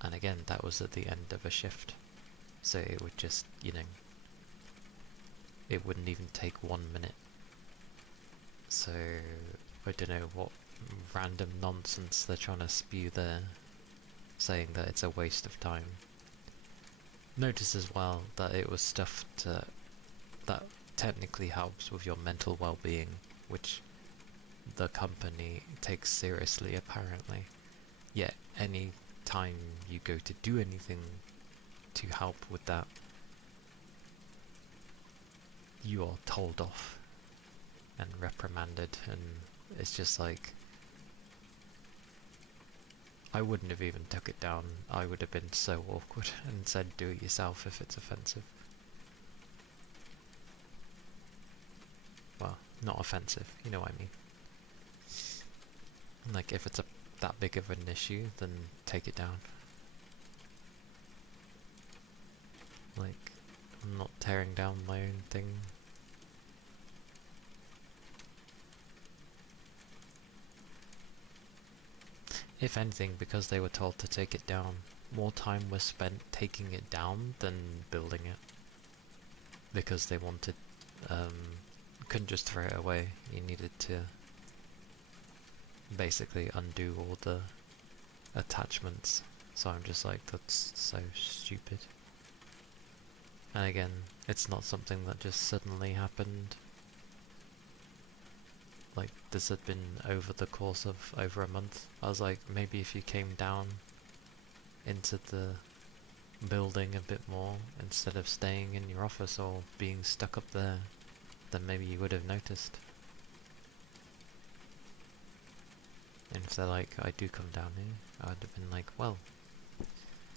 And again, that was at the end of a shift. So it would just, you know, it wouldn't even take 1 minute. So I don't know what random nonsense they're trying to spew there, saying that it's a waste of time. Notice as well that it was stuff that technically helps with your mental well-being, which the company takes seriously apparently. Yet any time you go to do anything to help with that, you are told off and reprimanded, and it's just like, I wouldn't have even took it down. I would have been so awkward and said do it yourself if it's offensive. Well, not offensive, you know what I mean. Like, if it's that big of an issue, then take it down. Like, I'm not tearing down my own thing. If anything, because they were told to take it down, more time was spent taking it down than building it. Because they wanted, couldn't just throw it away, you needed to basically undo all the attachments. So I'm just like, that's so stupid. And again, it's not something that just suddenly happened. Like, this had been over the course of over a month. I was like, maybe if you came down into the building a bit more, instead of staying in your office or being stuck up there, then maybe you would have noticed. And if they're like, I do come down here, I would have been like, well,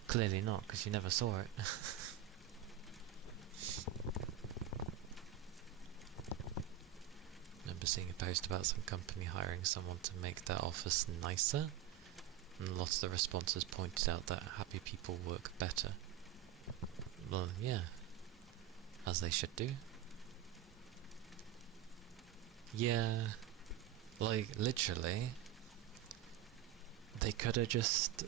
clearly not, because you never saw it. just seeing a post about some company hiring someone to make their office nicer, and lots of the responses pointed out that happy people work better. Well, yeah, as they should do. Yeah, like, literally, they could have just,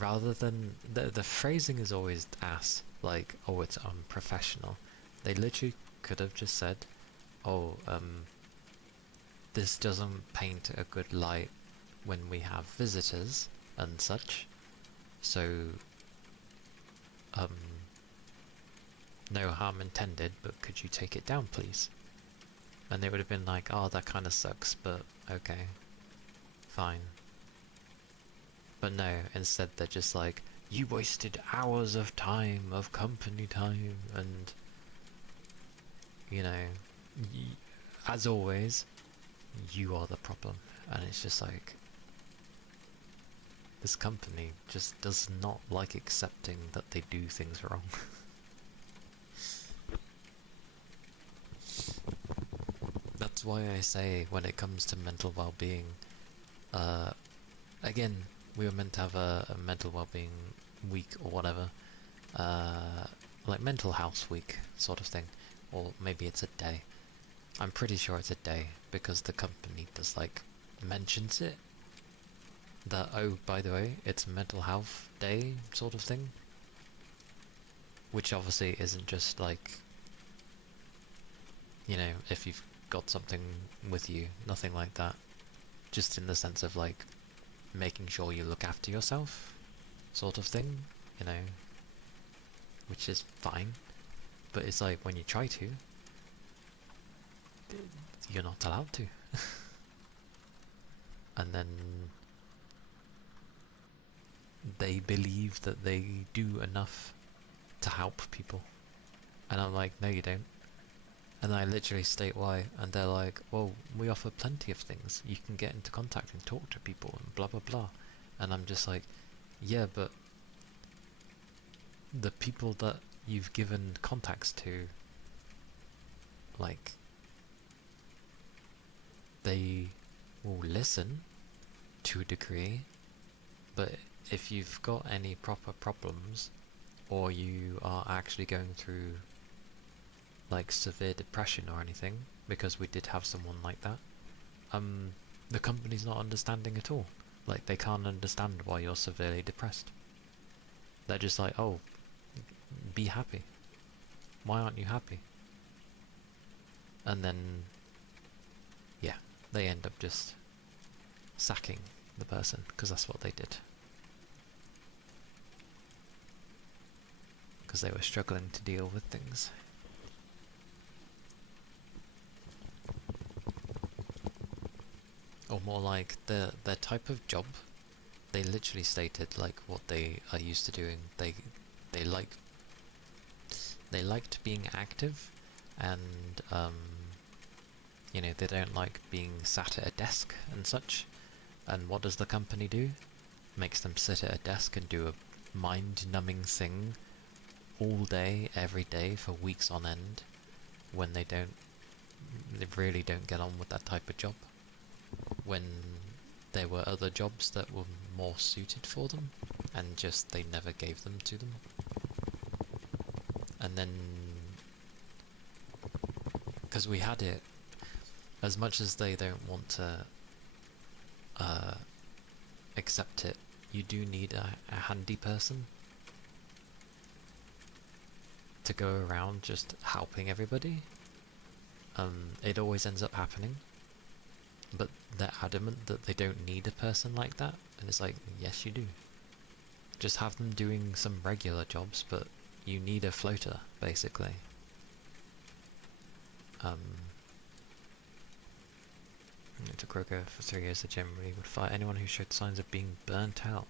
rather than, the phrasing is always ass, like, oh, it's unprofessional. They literally could have just said, oh, this doesn't paint a good light when we have visitors and such, so, no harm intended, but could you take it down, please? And they would have been like, oh, that kind of sucks, but okay, fine. But no, instead they're just like, you wasted hours of time, of company time, and, you know, as always, you are the problem. And it's just like, this company just does not like accepting that they do things wrong. That's why I say, when it comes to mental well-being, again, we were meant to have a mental well-being week or whatever, like mental health week sort of thing, or maybe it's a day. I'm pretty sure it's a day, because the company does, like, mentions it, that, oh, by the way, it's mental health day sort of thing, which obviously isn't just like, you know, if you've got something with you, nothing like that, just in the sense of, like, making sure you look after yourself sort of thing, you know, which is fine, but it's like, when you try to, you're not allowed to. And then they believe that they do enough to help people, and I'm like, no you don't. And I literally state why, and they're like, well, we offer plenty of things, you can get into contact and talk to people and blah blah blah. And I'm just like, yeah, but the people that you've given contacts to, like, they will listen to a degree, but if you've got any proper problems, or you are actually going through, like, severe depression or anything, because we did have someone like that, the company's not understanding at all. Like, they can't understand why you're severely depressed. They're just like, oh, be happy. Why aren't you happy? And then, yeah, they end up just sacking the person, because that's what they did. Because they were struggling to deal with things. Or more like, their type of job, they literally stated, like, what they are used to doing. They liked being active, and you know, they don't like being sat at a desk and such. And what does the company do? Makes them sit at a desk and do a mind-numbing thing all day, every day, for weeks on end, when they really don't get on with that type of job, when there were other jobs that were more suited for them, and just they never gave them to them. And then, because we had it, as much as they don't want to accept it, you do need a handy person to go around just helping everybody. It always ends up happening, but they're adamant that they don't need a person like that, and it's like, yes you do. Just have them doing some regular jobs, but you need a floater, basically. To Kroger for 3 years, they generally would fire anyone who showed signs of being burnt out.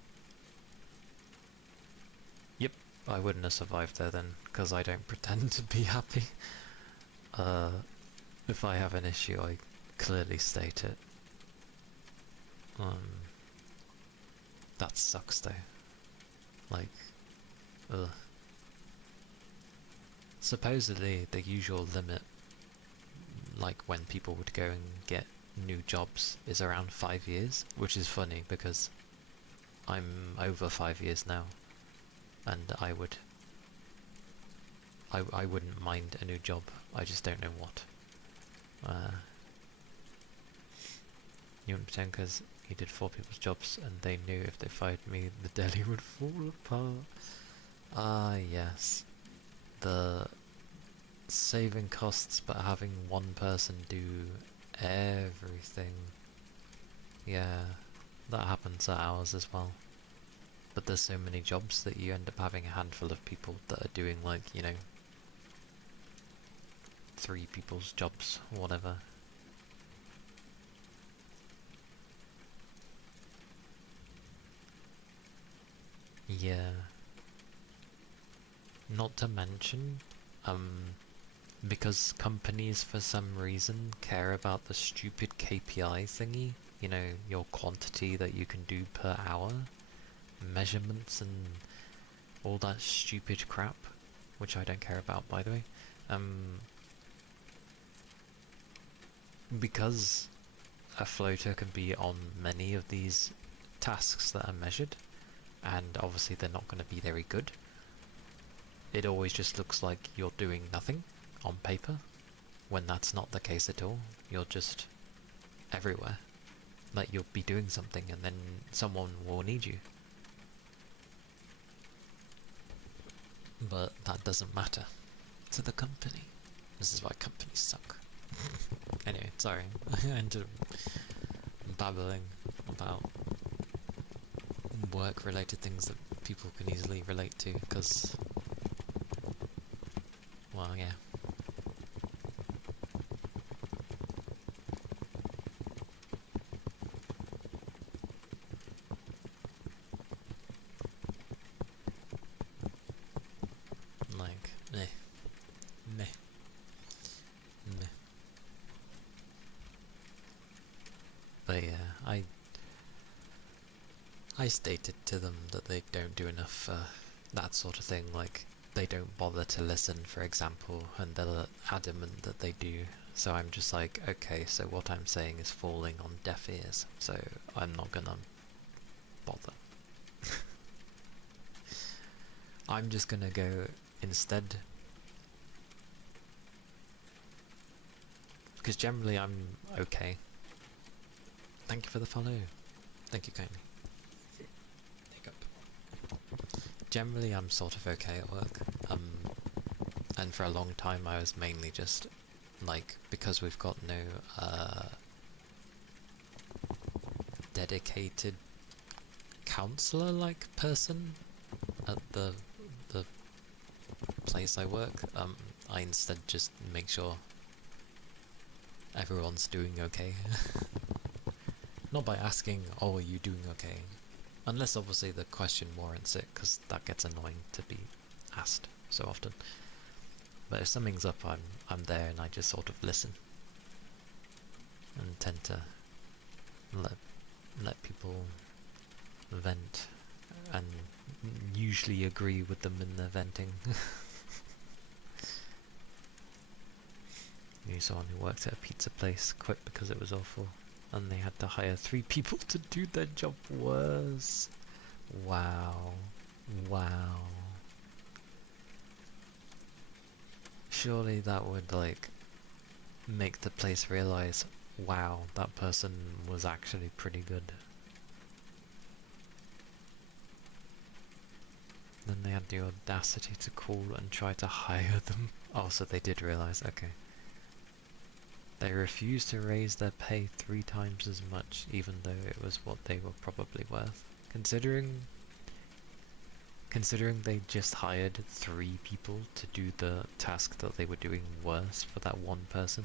Yep, I wouldn't have survived there then, because I don't pretend to be happy. If I have an issue, I clearly state it. That sucks though. Like, ugh. Supposedly the usual limit like when people would go and get new jobs is around 5 years, which is funny because I'm over 5 years now, and I wouldn't mind a new job. I just don't know what. You understand? Because he did 4 people's jobs, and they knew if they fired me, the deli would fall apart. Ah, yes. The saving costs, but having one person do everything. Yeah, that happens at ours as well. But there's so many jobs that you end up having a handful of people that are doing, like, 3 people's jobs, or whatever. Yeah. Not to mention, because companies for some reason care about the stupid KPI thingy, your quantity that you can do per hour, measurements and all that stupid crap, which I don't care about, by the way. Because a floater can be on many of these tasks that are measured, and obviously they're not going to be very good. It always just looks like you're doing nothing on paper, when that's not the case at all. You're just everywhere. Like, you'll be doing something and then someone will need you. But that doesn't matter to the company. This is why companies suck. Anyway, sorry. I ended up babbling about work-related things that people can easily relate to, because, well, yeah. Like, meh. Meh. Meh. But yeah, I stated to them that they don't do enough that sort of thing, like they don't bother to listen, for example, and they're adamant that they do. So I'm just like, okay, so what I'm saying is falling on deaf ears, so I'm not gonna bother. I'm just gonna go instead, because generally I'm okay. Thank you for the follow. Thank you kindly. Generally I'm sort of okay at work, and for a long time I was mainly just, like, because we've got no dedicated counselor-like person at the place I work, I instead just make sure everyone's doing okay. Not by asking, oh, are you doing okay? Unless obviously the question warrants it, because that gets annoying to be asked so often. But if something's up, I'm there and I just sort of listen. And tend to let people vent, and usually agree with them in their venting. Knew someone who worked at a pizza place quit because it was awful, and they had to hire 3 people to do their job worse. Wow. Wow. Surely that would, like, make the place realize, wow, that person was actually pretty good. Then they had the audacity to call and try to hire them. Oh, so they did realize, okay. They refused to raise their pay 3 times as much, even though it was what they were probably worth. Considering they just hired 3 people to do the task that they were doing worse for that one person.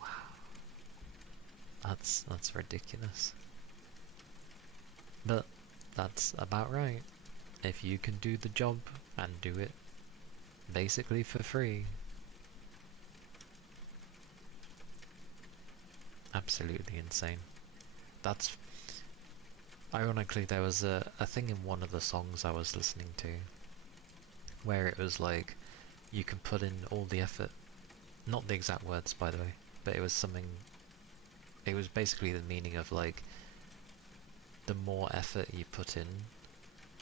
Wow. That's ridiculous. But that's about right. If you can do the job and do it basically for free, absolutely insane. That's ironically, there was a thing in one of the songs I was listening to where it was like, you can put in all the effort Not the exact words, by the way, but it was something. It was basically the meaning of like, the more effort you put in,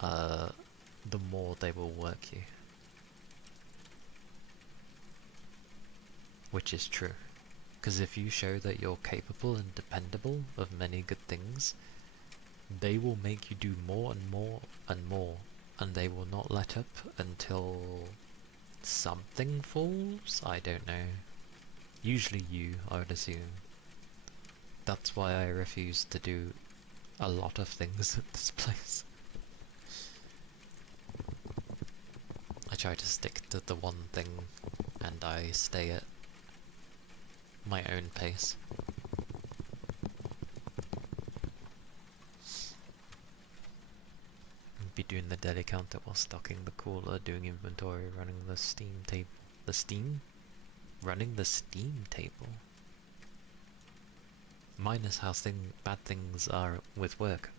the more they will work you. Which is true. Because if you show that you're capable and dependable of many good things, they will make you do more and more and more, and they will not let up until something falls? I don't know. Usually you, I would assume. That's why I refuse to do a lot of things at this place. I try to stick to the one thing, and I stay at my own pace. Be doing the daily counter while stocking the cooler, doing inventory, running the Steam table. The Steam? Running the Steam table? Minus how bad things are with work.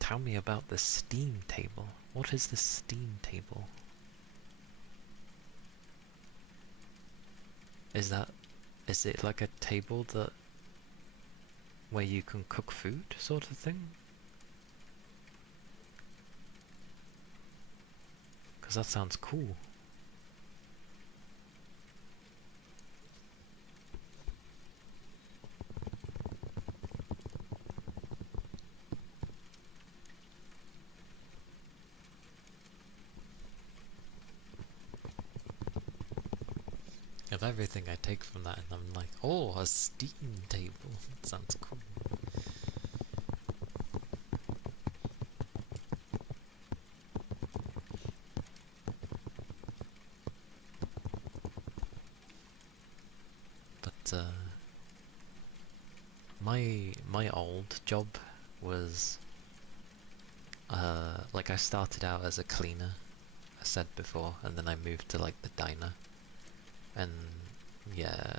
Tell me about the Steam table. What is the Steam table? Is it like a table that where you can cook food sort of thing? Because that sounds cool. Of everything I take from that, and I'm like, oh, a Steam table. That sounds cool. But my old job was like I started out as a cleaner, I said before, and then I moved to like the diner. And yeah,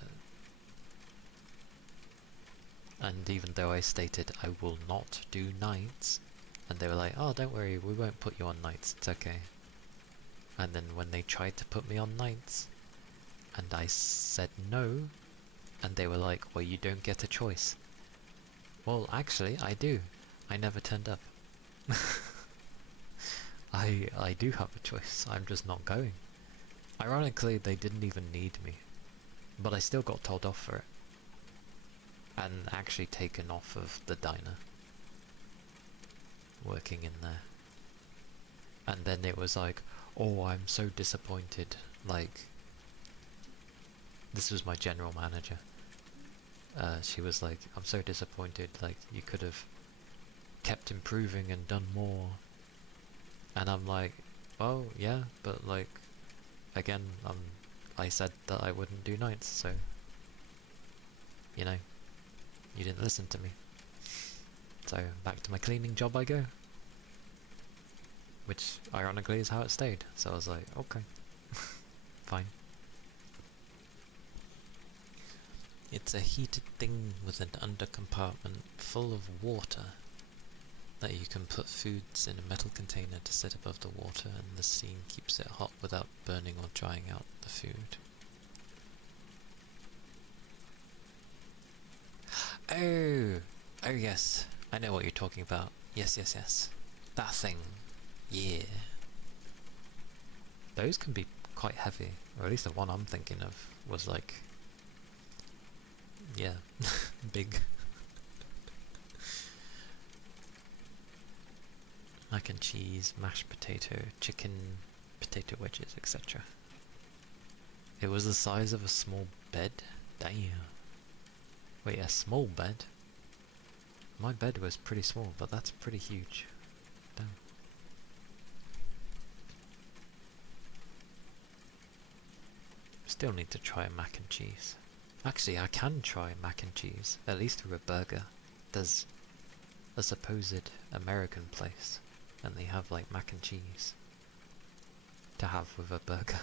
and even though I stated I will not do nights, and they were like, oh, don't worry, we won't put you on nights, it's okay. And then when they tried to put me on nights, and I said no, and they were like, well, you don't get a choice. Well, actually, I do. I never turned up. I do have a choice, I'm just not going. Ironically, they didn't even need me, but I still got told off for it, and actually taken off of the diner, working in there. And then it was like, oh, I'm so disappointed, like, this was my general manager. She was like, I'm so disappointed, like, you could have kept improving and done more. And I'm like, well, yeah, but like, again, I said that I wouldn't do nights, so, you know, you didn't listen to me. So, back to my cleaning job I go. Which, ironically, is how it stayed. So I was like, okay, fine. It's a heated thing with an under compartment full of water that you can put foods in a metal container to sit above the water, and the steam keeps it hot without burning or drying out the food. Oh yes, I know what you're talking about. Yes, that thing. Yeah. Those can be quite heavy, or at least the one I'm thinking of was like, yeah, big. Mac and cheese, mashed potato, chicken, potato wedges, etc. It was the size of a small bed? Damn. Wait, a small bed? My bed was pretty small, but that's pretty huge. Damn. Still need to try mac and cheese. Actually, I can try mac and cheese, at least with a burger. There's a supposed American place, and they have like mac and cheese to have with a burger.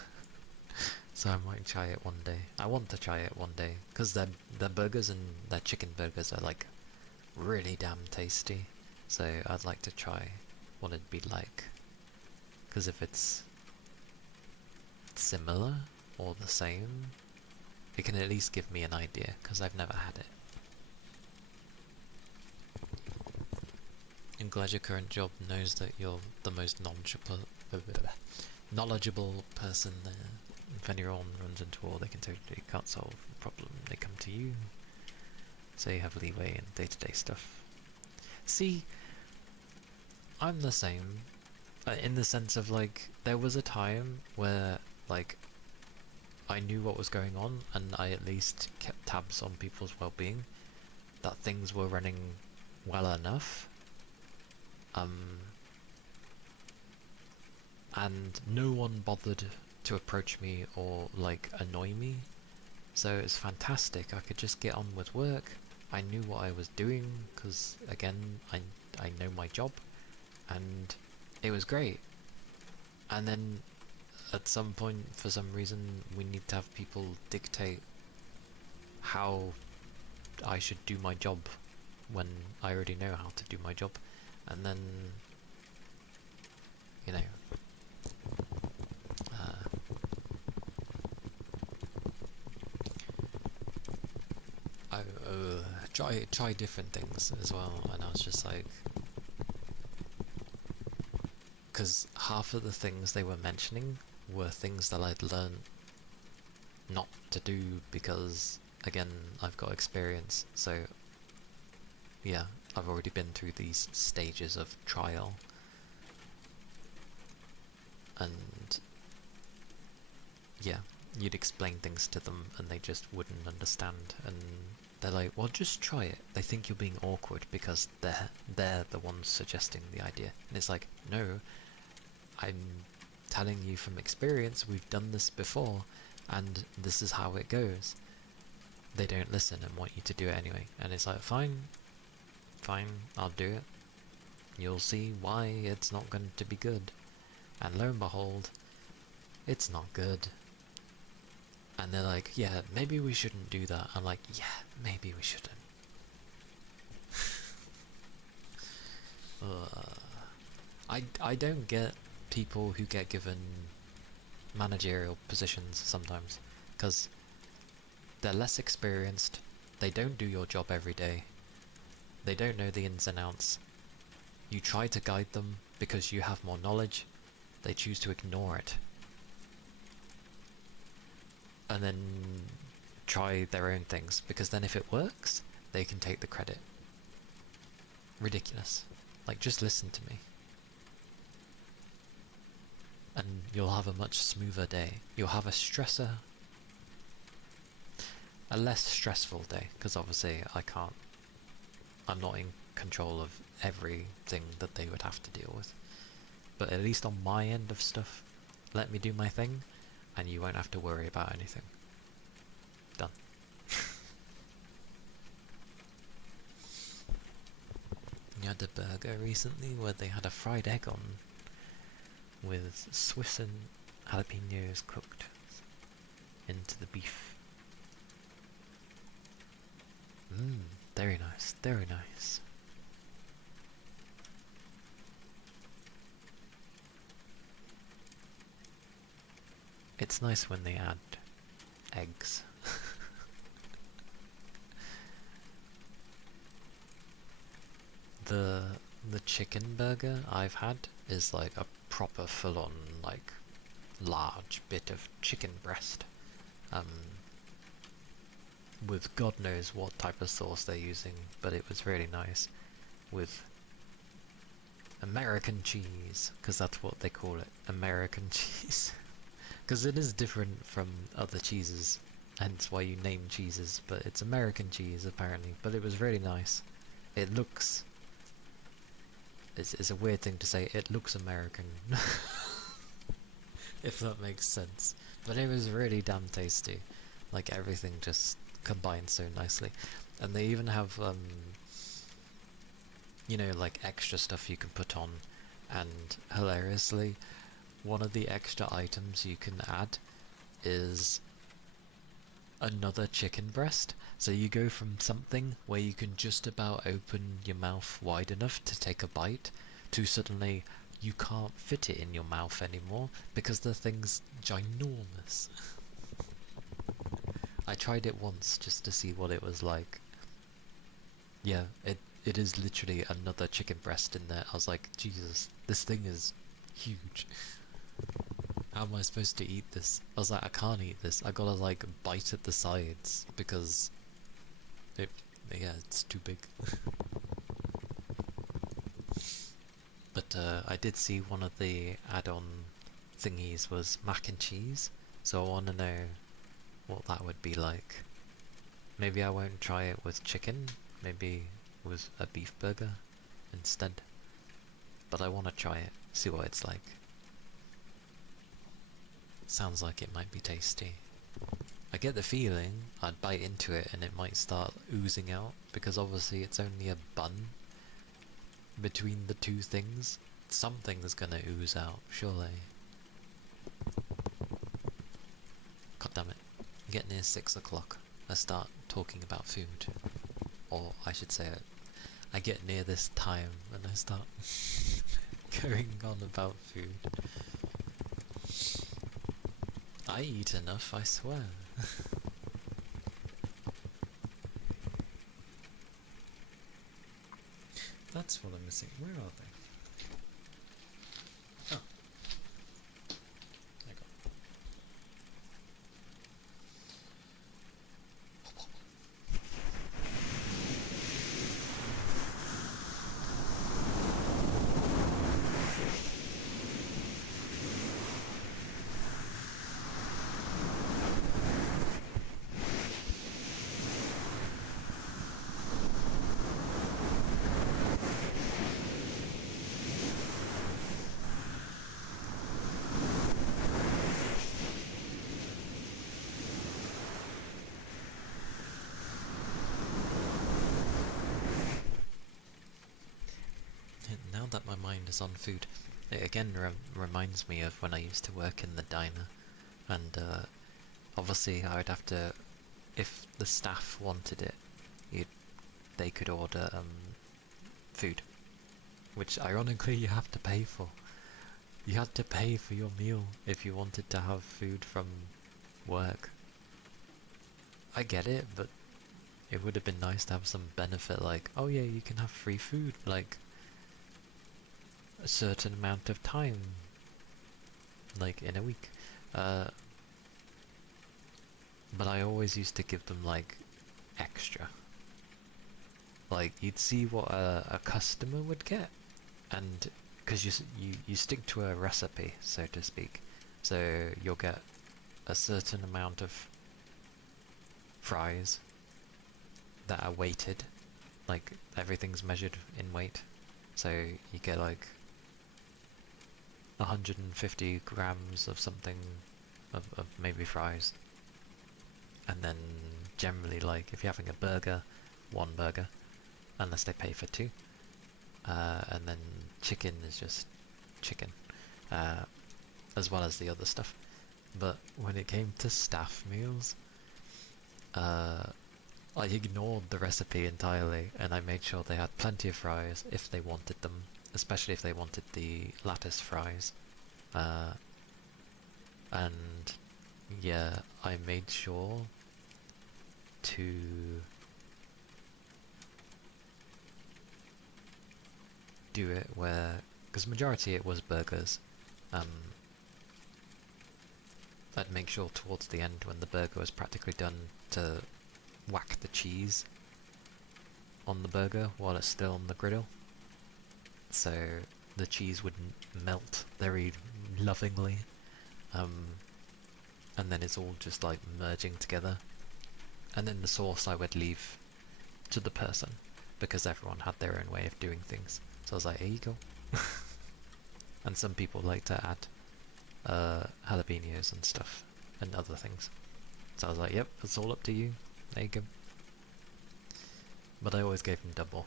So I might try it one day. I want to try it one day, because their burgers and their chicken burgers are like really damn tasty. So I'd like to try what it'd be like. Because if it's similar or the same, it can at least give me an idea, because I've never had it. I'm glad your current job knows that you're the most knowledgeable person there. If anyone runs into war they can't solve the problem, they come to you. So you have leeway in day-to-day stuff. See, I'm the same, in the sense of, like, there was a time where, like, I knew what was going on, and I at least kept tabs on people's well-being, that things were running well enough. And no one bothered to approach me or, like, annoy me, so it's fantastic. I could just get on with work. I knew what I was doing, because, again, I know my job, and it was great. And then, at some point, for some reason, we need to have people dictate how I should do my job, when I already know how to do my job. And then, you know, I try different things as well, and I was just like, because half of the things they were mentioning were things that I'd learned not to do because, again, I've got experience, so yeah, I've already been through these stages of trial, and yeah, you'd explain things to them and they just wouldn't understand, and they're like, well, just try it. They think you're being awkward because they're the ones suggesting the idea, and it's like, no, I'm telling you from experience, we've done this before, and this is how it goes. They don't listen and want you to do it anyway, and it's like, fine, I'll do it. You'll see why it's not going to be good. And lo and behold, it's not good. And they're like, yeah, maybe we shouldn't do that. I'm like, yeah, maybe we shouldn't. I don't get people who get given managerial positions sometimes, because they're less experienced, they don't do your job every day, they don't know the ins and outs. You try to guide them because you have more knowledge, they choose to ignore it. And then try their own things, because then if it works, they can take the credit. Ridiculous. Like, just listen to me. And you'll have a much smoother day. You'll have a less stressful day, because obviously I'm not in control of everything that they would have to deal with. But at least on my end of stuff, let me do my thing, and you won't have to worry about anything. Done. You had a burger recently where they had a fried egg on with Swiss and jalapenos cooked into the beef. Very nice, very nice. It's nice when they add eggs. The chicken burger I've had is like a proper full-on, like, large bit of chicken breast. With God knows what type of sauce they're using, but it was really nice. With American cheese, because that's what they call it, American cheese. Because it is different from other cheeses, hence why you name cheeses, but it's American cheese apparently, but it was really nice. It looks... It's a weird thing to say, it looks American. If that makes sense. But it was really damn tasty. Like, everything just combined so nicely. And they even have, you know, like, extra stuff you can put on. And hilariously, one of the extra items you can add is another chicken breast. So you go from something where you can just about open your mouth wide enough to take a bite, to suddenly you can't fit it in your mouth anymore because the thing's ginormous. I tried it once just to see what it was like. Yeah, it is literally another chicken breast in there. I was like, Jesus, this thing is huge. How am I supposed to eat this? I was like, I can't eat this. I gotta like bite at the sides because yeah, it's too big. But I did see one of the add-on thingies was mac and cheese, so I want to know what that would be like. Maybe I won't try it with chicken, maybe with a beef burger instead. But I want to try it, see what it's like. Sounds like it might be tasty. I get the feeling I'd bite into it and it might start oozing out, because obviously it's only a bun between the two things. Something's gonna ooze out, surely. God damn it. Get near 6 o'clock. I start talking about food. Or I should say, I get near this time and I start going on about food. I eat enough, I swear. That's what I'm missing. Where are they? Oh. I got them. Now that my mind is on food, it again reminds me of when I used to work in the diner, and obviously I would have to, if the staff wanted it, they could order food, which ironically you have to pay for. You had to pay for your meal if you wanted to have food from work. I get it, but it would have been nice to have some benefit, like, oh yeah, you can have free food, like a certain amount of time, like in a week. But I always used to give them like extra. Like you'd see what a customer would get, and because you stick to a recipe, so to speak, so you'll get a certain amount of fries that are weighted, like everything's measured in weight, so you get like 150 grams of something, of maybe fries, and then generally, like if you're having a burger, one burger, unless they pay for two, and then chicken is just chicken, as well as the other stuff. But when it came to staff meals, I ignored the recipe entirely, and I made sure they had plenty of fries if they wanted them, especially if they wanted the lattice fries. And yeah, I made sure to do it where, because majority it was burgers, I'd make sure towards the end when the burger was practically done to whack the cheese on the burger while it's still on the griddle, so the cheese would melt very lovingly, and then it's all just like merging together. And then the sauce I would leave to the person, because everyone had their own way of doing things. So I was like, here you go. And some people like to add jalapenos and stuff and other things. So I was like, yep, it's all up to you. There you go. But I always gave them double.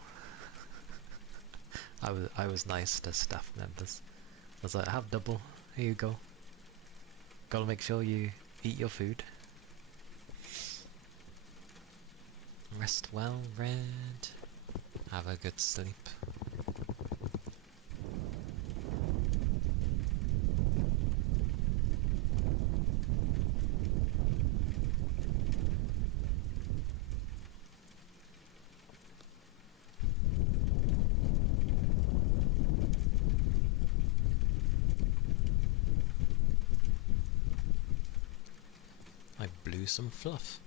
I was nice to staff members. I was like, have double. Here you go. Gotta make sure you eat your food. Rest well, Red. Have a good sleep. Ooh, some fluff.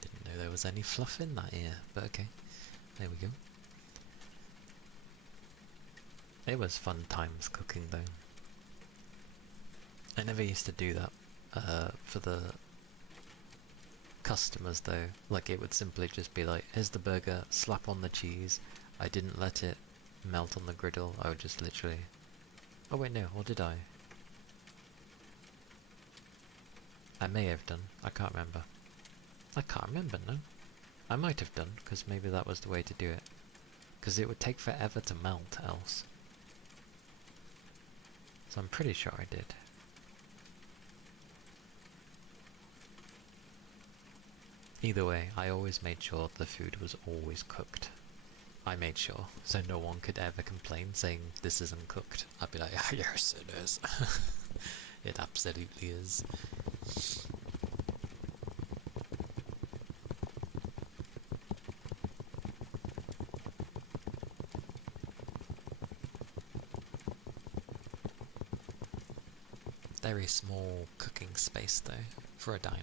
Didn't know there was any fluff in that ear, but okay. There we go. It was fun times cooking though. I never used to do that for the customers though. Like it would simply just be like, here's the burger, slap on the cheese. I didn't let it melt on the griddle. I would just literally... Oh wait, no, or did I? I may have done. I can't remember. I can't remember, no. I might have done, because maybe that was the way to do it. Because it would take forever to melt else. So I'm pretty sure I did. Either way, I always made sure the food was always cooked. I made sure, so no one could ever complain saying this isn't cooked. I'd be like, yes it is. It absolutely is. Very small cooking space though, for a diner.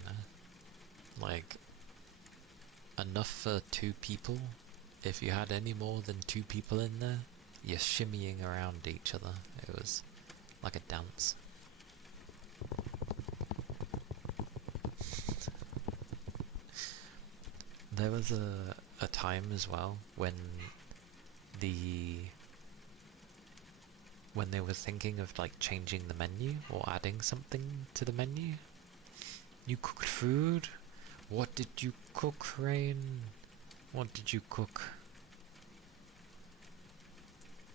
Like, enough for 2 people. If you had any more than 2 people in there, you're shimmying around each other. It was like a dance. There was a time as well when they were thinking of like changing the menu or adding something to the menu. You cooked food? What did you cook, Rain? What did you cook?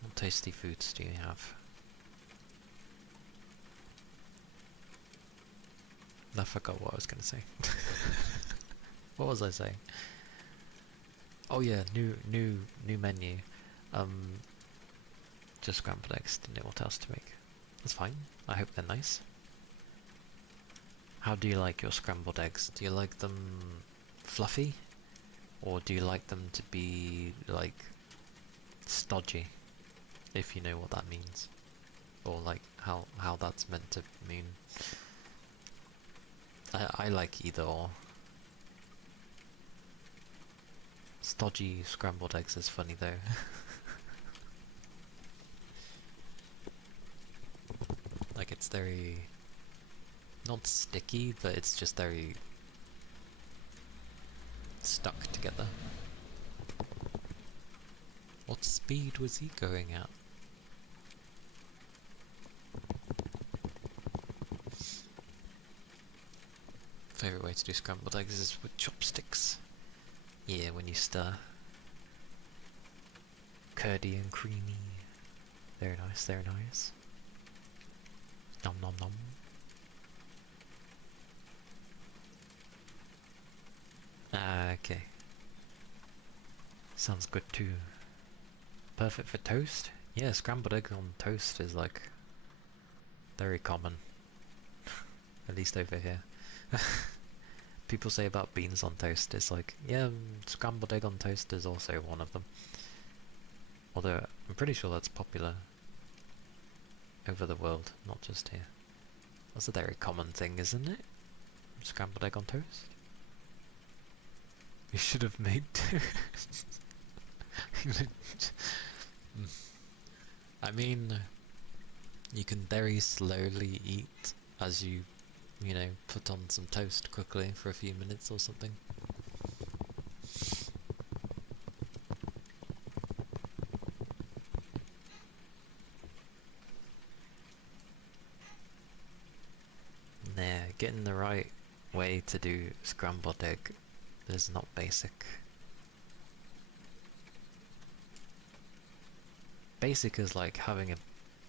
What tasty foods do you have? I forgot what I was gonna say. What was I saying? Oh yeah, new menu. Just scrambled eggs, didn't know what else to make. That's fine. I hope they're nice. How do you like your scrambled eggs? Do you like them fluffy? Or do you like them to be, like, stodgy? If you know what that means. Or, like, how that's meant to mean. I like either or. Stodgy scrambled eggs is funny though. Like it's very... not sticky, but it's just very... stuck together. What speed was he going at? Favourite way to do scrambled eggs is with chopsticks. Yeah, when you stir. Curdy and creamy. Very nice, very nice. Nom nom nom. Okay. Sounds good too. Perfect for toast? Yeah, scrambled egg on toast is like very common. At least over here. People say about beans on toast, it's like, yeah, scrambled egg on toast is also one of them. Although, I'm pretty sure that's popular over the world, not just here. That's a very common thing, isn't it? Scrambled egg on toast? You should have made two. I mean, you can very slowly eat as you know, put on some toast quickly for a few minutes or something. Nah, getting the right way to do scrambled egg is not basic. Basic is like having a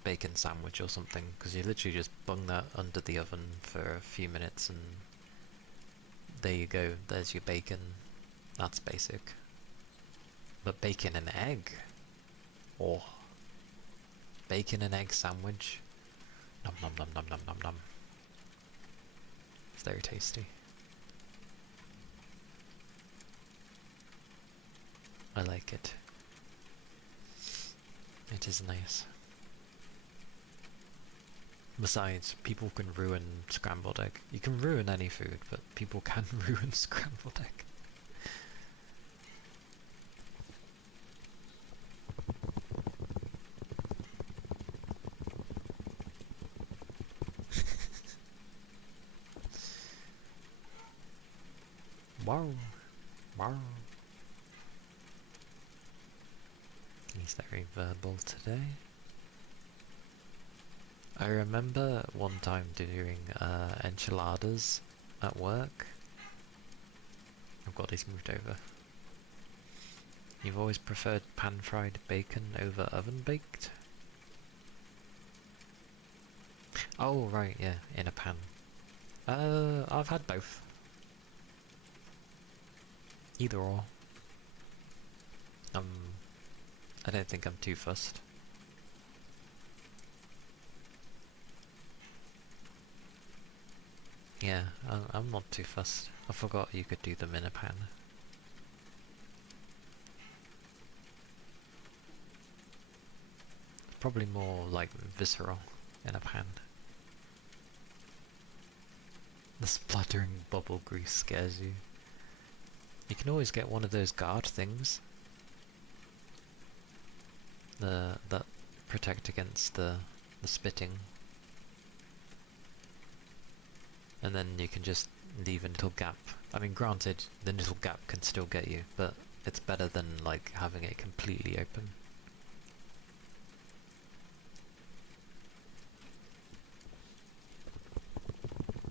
bacon sandwich or something, because you literally just bung that under the oven for a few minutes and there you go, there's your bacon. That's basic. But bacon and egg? Oh. Bacon and egg sandwich? Nom nom nom nom nom nom nom. It's very tasty. I like it. It is nice. Besides, people can ruin scrambled egg. You can ruin any food, but people can ruin scrambled egg. Wow. Wow. He's very verbal today. I remember one time doing enchiladas at work. Oh god, he's moved over. You've always preferred pan-fried bacon over oven-baked? Oh, right, yeah, in a pan. I've had both. Either or. I don't think I'm too fussed. Yeah, I'm not too fussed. I forgot you could do them in a pan. It's probably more like visceral in a pan. The spluttering bubble grease scares you. You can always get one of those guard things. That protect against the spitting. And then you can just leave a little gap. I mean, granted, the little gap can still get you, but it's better than like having it completely open.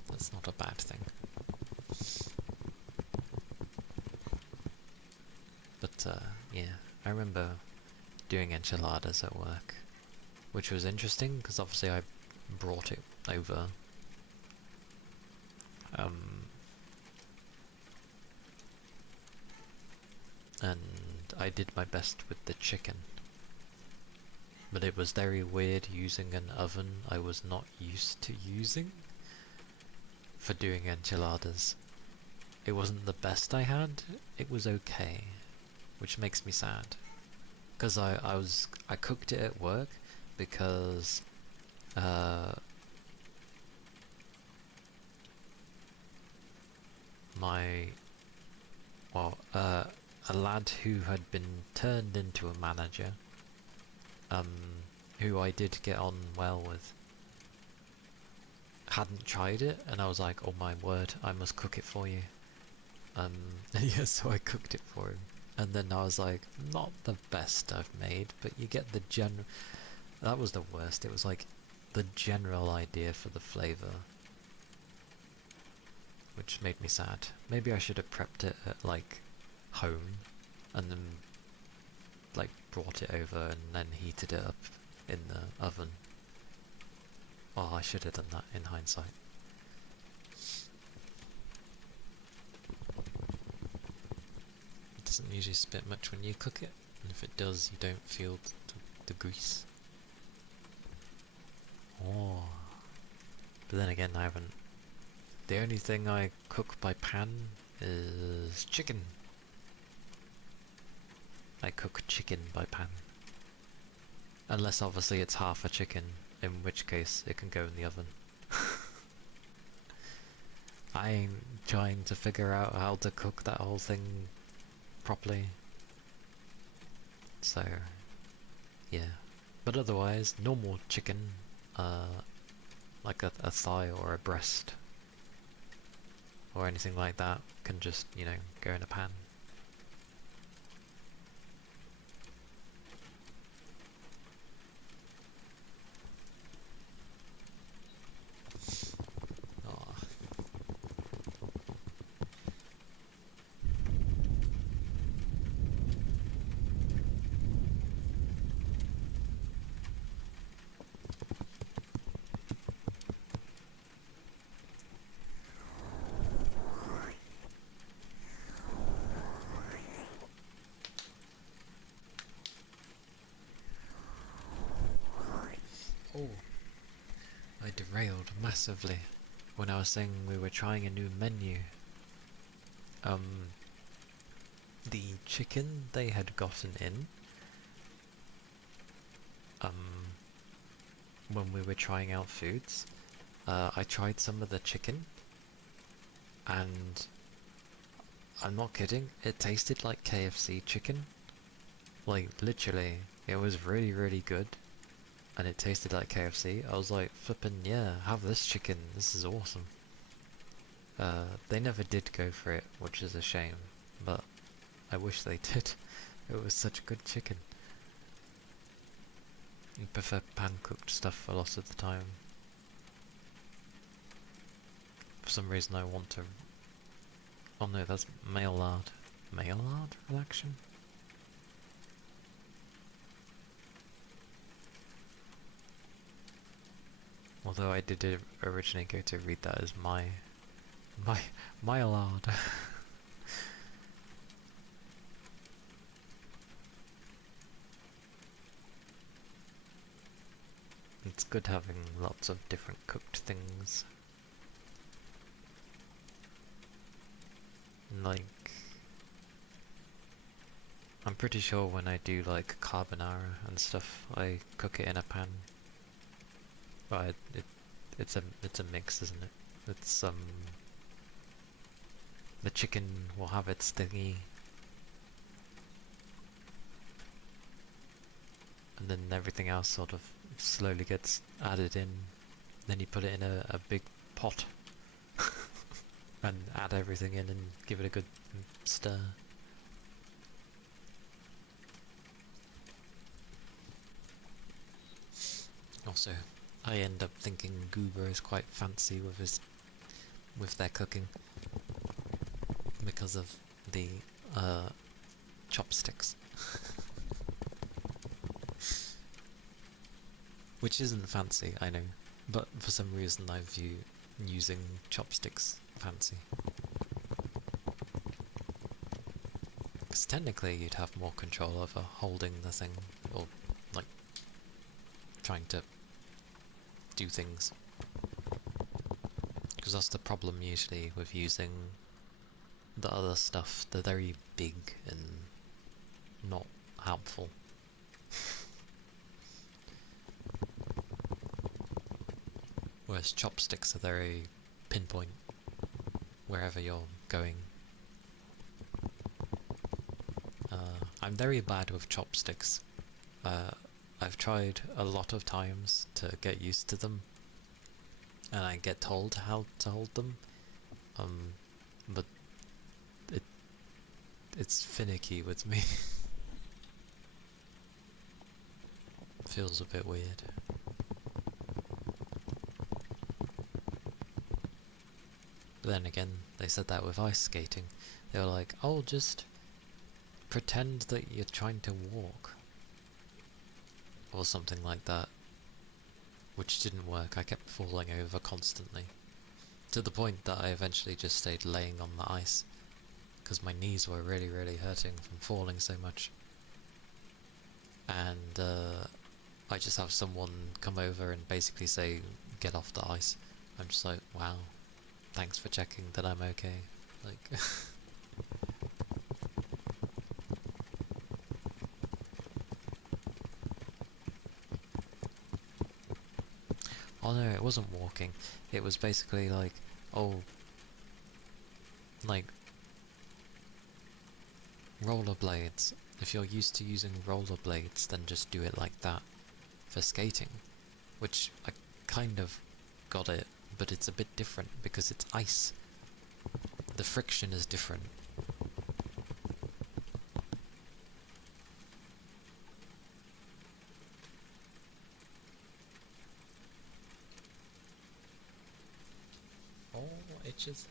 That's not a bad thing. But yeah, I remember doing enchiladas at work, which was interesting because obviously I brought it over. And I did my best with the chicken. But it was very weird using an oven I was not used to using for doing enchiladas. It wasn't the best I had, it was okay, which makes me sad. Because I cooked it at work because a lad who had been turned into a manager, who I did get on well with, hadn't tried it, and I was like, oh my word, I must cook it for you. Yeah, so I cooked it for him. And then I was like, not the best I've made, but you get the that was the worst. It was like the general idea for the flavour, which made me sad. Maybe I should have prepped it at like home and then like brought it over and then heated it up in the oven. Oh, I should have done that in hindsight. It doesn't usually spit much when you cook it, and if it does, you don't feel the grease. Oh, but then again, I haven't. The only thing I cook by pan is chicken. I cook chicken by pan. Unless obviously it's half a chicken, in which case it can go in the oven. I ain't trying to figure out how to cook that whole thing properly. So, yeah. But otherwise, normal chicken, like a thigh or a breast, or anything like that, can just, you know, go in a pan. Oh, I derailed massively when I was saying we were trying a new menu. The chicken they had gotten in, when we were trying out foods, I tried some of the chicken, and I'm not kidding, it tasted like KFC chicken. Like, literally, it was really, really good, and it tasted like KFC. I was like, flippin' yeah, have this chicken, this is awesome. They never did go for it, which is a shame, but I wish they did. It was such good chicken. I prefer pan-cooked stuff a lot of the time. For some reason I want to... Oh no, that's Maillard. Maillard relaxation? Although I did originally go to read that as Maillard. It's good having lots of different cooked things. Like, I'm pretty sure when I do like carbonara and stuff, I cook it in a pan. But it's a mix, isn't it? It's the chicken will have its thingy, and then everything else sort of slowly gets added in. Then you put it in a big pot and add everything in and give it a good stir. Also, I end up thinking Goober is quite fancy with their cooking because of the chopsticks. Which isn't fancy, I know, but for some reason I view using chopsticks fancy. Because technically you'd have more control over holding the thing, or like trying to do things. Because that's the problem usually with using the other stuff. They're very big and not helpful. Whereas chopsticks are very pinpoint wherever you're going. I'm very bad with chopsticks. I've tried a lot of times to get used to them, and I get told how to hold them, but it's finicky with me. Feels a bit weird. But then again, they said that with ice skating. They were like, oh, just pretend that you're trying to walk. Or something like that. Which didn't work, I kept falling over constantly. To the point that I eventually just stayed laying on the ice. Because my knees were really, really hurting from falling so much. And I just have someone come over and basically say, get off the ice. I'm just like, wow, thanks for checking that I'm okay. Like... Oh no, it wasn't walking. It was basically like, oh, like rollerblades. If you're used to using rollerblades, then just do it like that for skating. Which I kind of got it, but it's a bit different because it's ice. The friction is different. Oh, itches.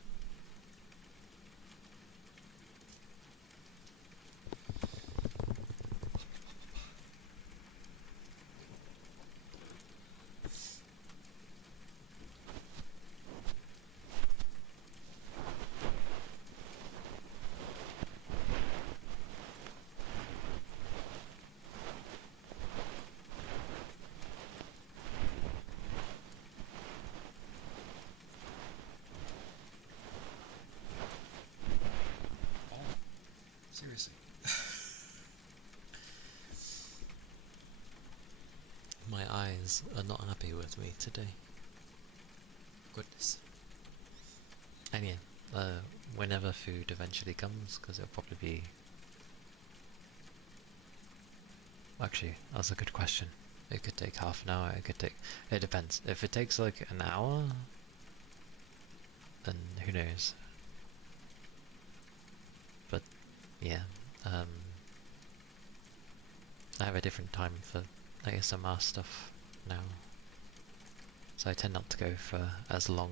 Seriously. My eyes friends are not happy with me today. Goodness. And yeah, whenever food eventually comes, because it'll probably be... Actually, that's a good question. It could take half an hour, it could take... It depends. If it takes like an hour, then who knows. But yeah, I have a different time for ASMR stuff now. So I tend not to go for as long.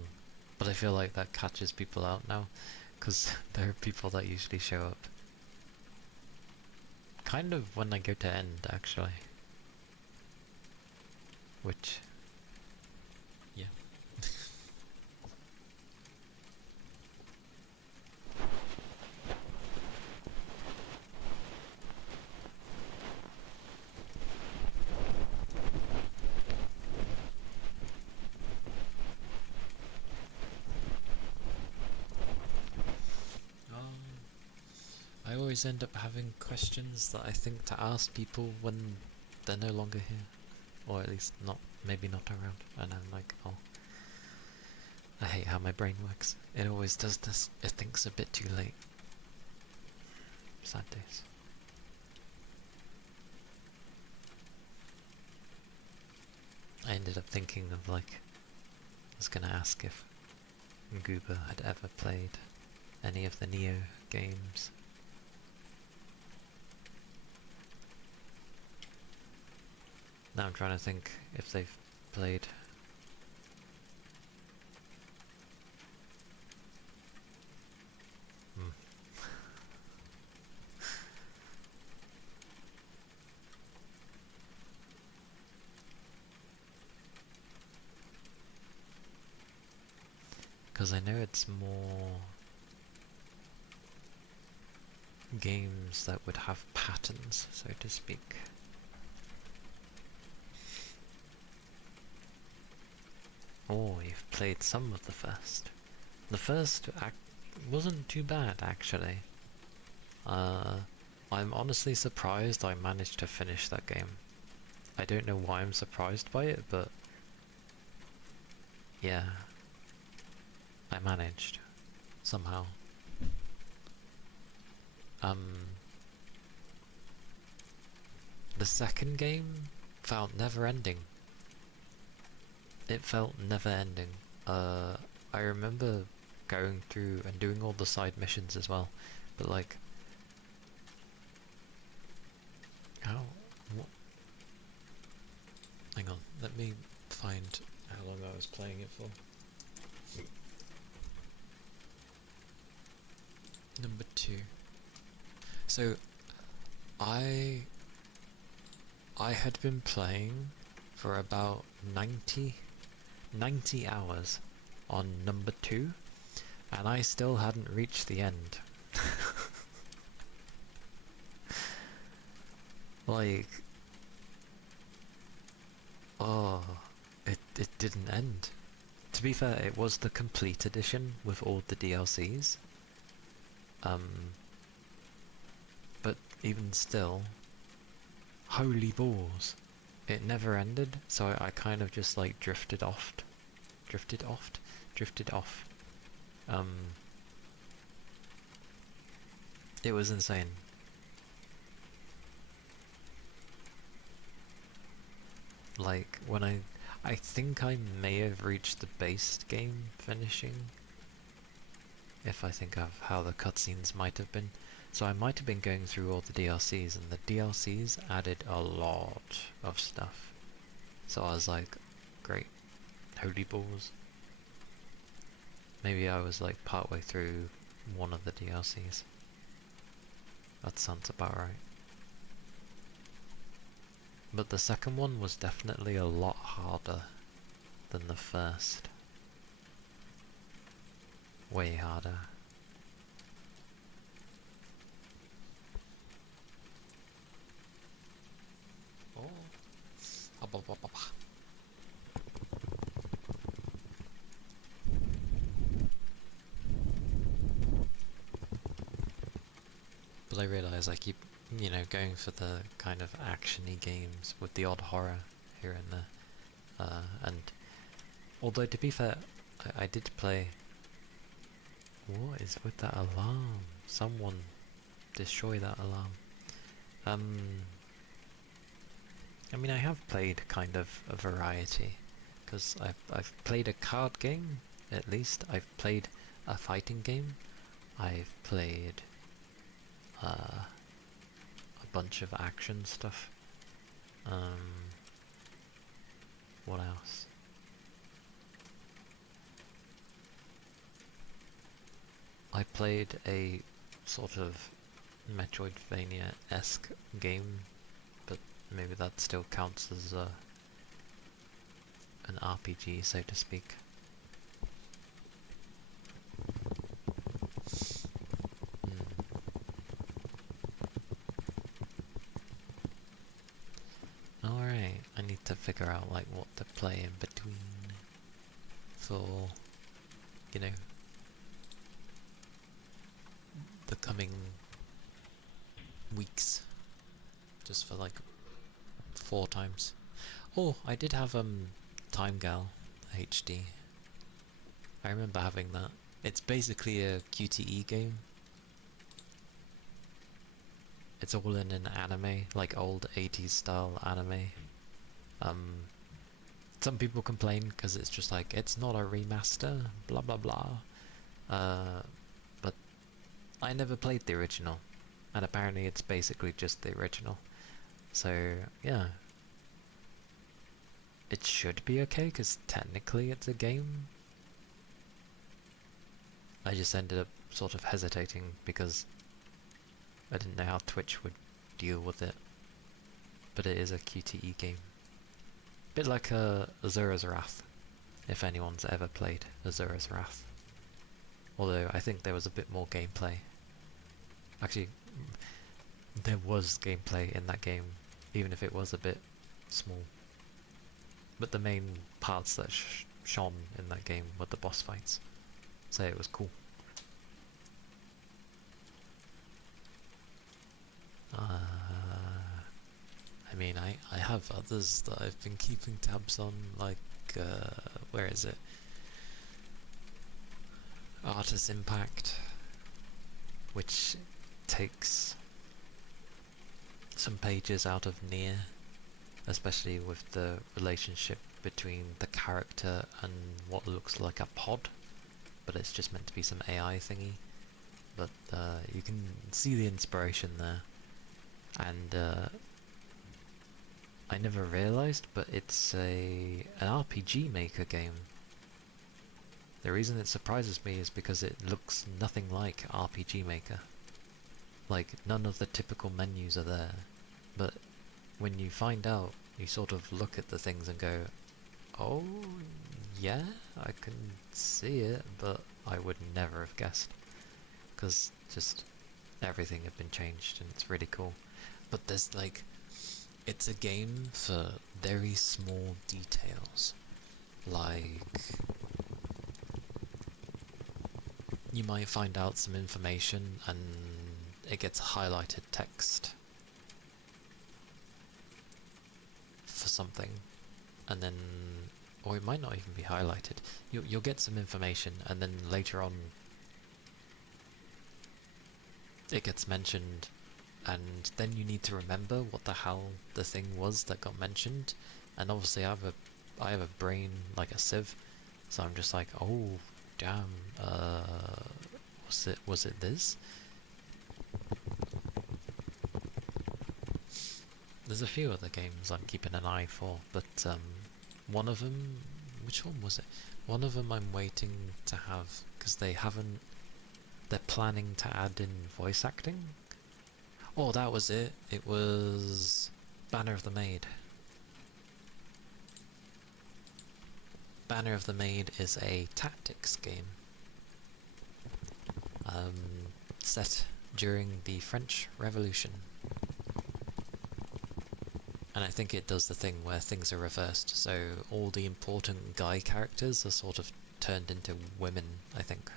But I feel like that catches people out now, because there are people that usually show up. Kind of when I go to end, actually. Which... yeah. I always end up having questions that I think to ask people when they're no longer here. Or at least not, maybe not around. And I'm like, oh, I hate how my brain works. It always does this. It thinks a bit too late. Sad days. I ended up thinking of like, I was gonna ask if Goober had ever played any of the Neo games. Now I'm trying to think if they've played. Because I know it's more games that would have patterns, so to speak. Oh, you've played some of the first. The first wasn't too bad, actually. I'm honestly surprised I managed to finish that game. I don't know why I'm surprised by it, but yeah, I managed somehow. The second game felt never ending. It felt never ending. I remember going through and doing all the side missions as well, but like, how? What? Hang on, let me find how long I was playing it for. Number 2. So, I had been playing for about 90 hours on number 2, and I still hadn't reached the end. Like, oh, it didn't end. To be fair, it was the complete edition with all the DLCs. But even still, holy balls, it never ended, so I kind of just like drifted off. It was insane. Like, when I think I may have reached the base game finishing, if I think of how the cutscenes might have been. So I might have been going through all the DLCs, and the DLCs added a lot of stuff. So I was like, great, holy balls. Maybe I was like partway through one of the DLCs. That sounds about right. But the second one was definitely a lot harder than the first. Way harder. Oh. But I realise I keep, going for the kind of action-y games with the odd horror here and there. And although to be fair, I did play. What is with that alarm? Someone destroy that alarm. I mean, I have played kind of a variety, because I've played a card game, at least. I've played a fighting game. I've played a bunch of action stuff. What else? I played a sort of Metroidvania-esque game, but maybe that still counts as an RPG, so to speak. Alright, I need to figure out like what to play in between for, you know, the coming weeks. Just for like 4 times. Oh, I did have Time Gal HD. I remember having that. It's basically a QTE game. It's all in an anime, like old 80s style anime. Some people complain because it's just like, it's not a remaster, blah blah blah. But I never played the original, and apparently it's basically just the original. So, yeah. It should be okay, because technically it's a game. I just ended up sort of hesitating because I didn't know how Twitch would deal with it. But it is a QTE game. Bit like Azura's Wrath, if anyone's ever played Azura's Wrath. Although I think there was a bit more gameplay. Actually, there was gameplay in that game, even if it was a bit small. But the main parts that shone in that game were the boss fights, so it was cool. I mean, I have others that I've been keeping tabs on, like, where is it? Artist Impact, which takes some pages out of Nier, especially with the relationship between the character and what looks like a pod, but it's just meant to be some AI thingy. But you can see the inspiration there, and I never realised, but it's an RPG Maker game. The reason it surprises me is because it looks nothing like RPG Maker. Like, none of the typical menus are there, but when you find out, you sort of look at the things and go, oh, yeah, I can see it, but I would never have guessed. Because just everything had been changed and it's really cool. But there's like, it's a game for very small details. Like, you might find out some information and it gets highlighted text for something, and then, or it might not even be highlighted. You'll get some information and then later on it gets mentioned, and then you need to remember what the hell the thing was that got mentioned. And obviously I have a brain like a sieve, so I'm just like, oh damn, was it this? There's a few other games I'm keeping an eye for, but one of them, which one was it? One of them I'm waiting to have, because they're planning to add in voice acting. Oh, that was it. It was Banner of the Maid. Banner of the Maid is a tactics game set during the French Revolution. And I think it does the thing where things are reversed, so all the important guy characters are sort of turned into women, I think.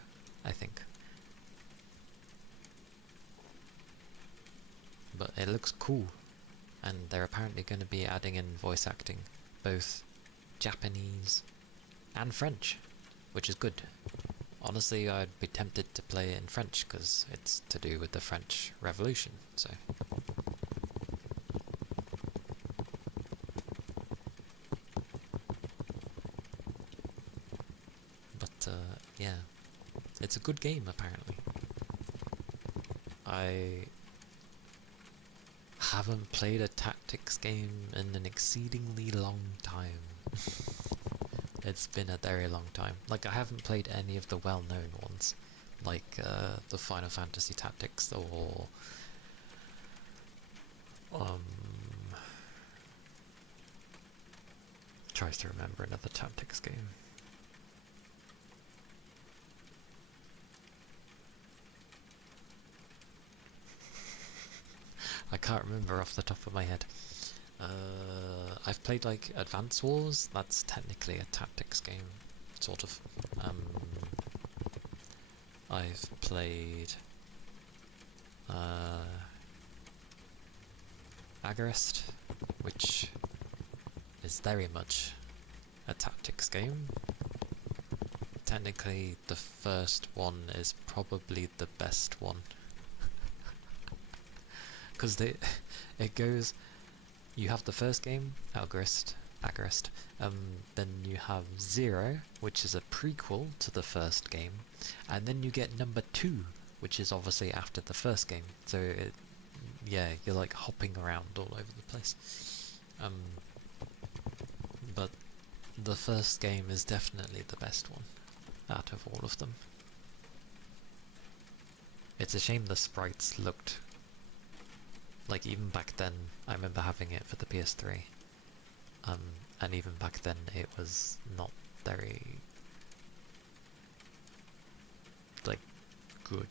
But it looks cool, and they're apparently going to be adding in voice acting, both Japanese, and French, which is good. Honestly, I'd be tempted to play it in French because it's to do with the French Revolution, so. But, yeah. It's a good game, apparently. I haven't played a tactics game in an exceedingly long time. It's been a very long time. Like, I haven't played any of the well-known ones, like the Final Fantasy Tactics or tries to remember another tactics game. I can't remember off the top of my head. I've played like Advance Wars. That's technically a tactics game, sort of. I've played Agarest, which is very much a tactics game. Technically, the first one is probably the best one. Because it goes, you have the first game, Agarest, then you have Zero, which is a prequel to the first game, and then you get number 2, which is obviously after the first game. So yeah, you're like hopping around all over the place. But the first game is definitely the best one out of all of them. It's a shame the sprites looked like, even back then, I remember having it for the PS3, and even back then it was not very, like, good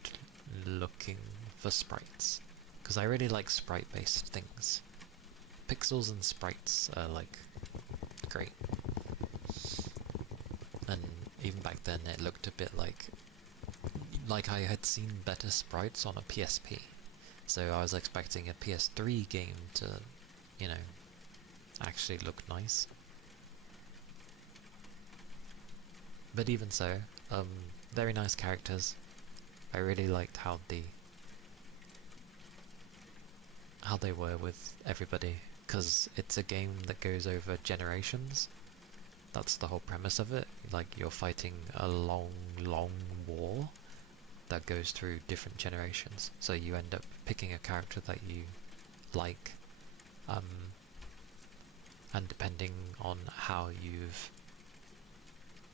looking for sprites, because I really like sprite-based things. Pixels and sprites are, like, great. And even back then it looked a bit like I had seen better sprites on a PSP. So I was expecting a PS3 game to, you know, actually look nice. But even so, very nice characters. I really liked how they were with everybody, because it's a game that goes over generations. That's the whole premise of it. Like, you're fighting a long, long war that goes through different generations, so you end up picking a character that you like, and depending on how you've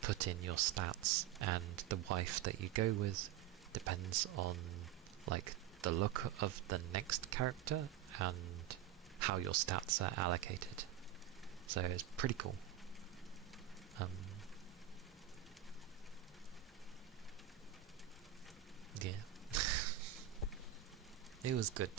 put in your stats and the wife that you go with depends on, like, the look of the next character and how your stats are allocated. So it's pretty cool. Yeah. It was good.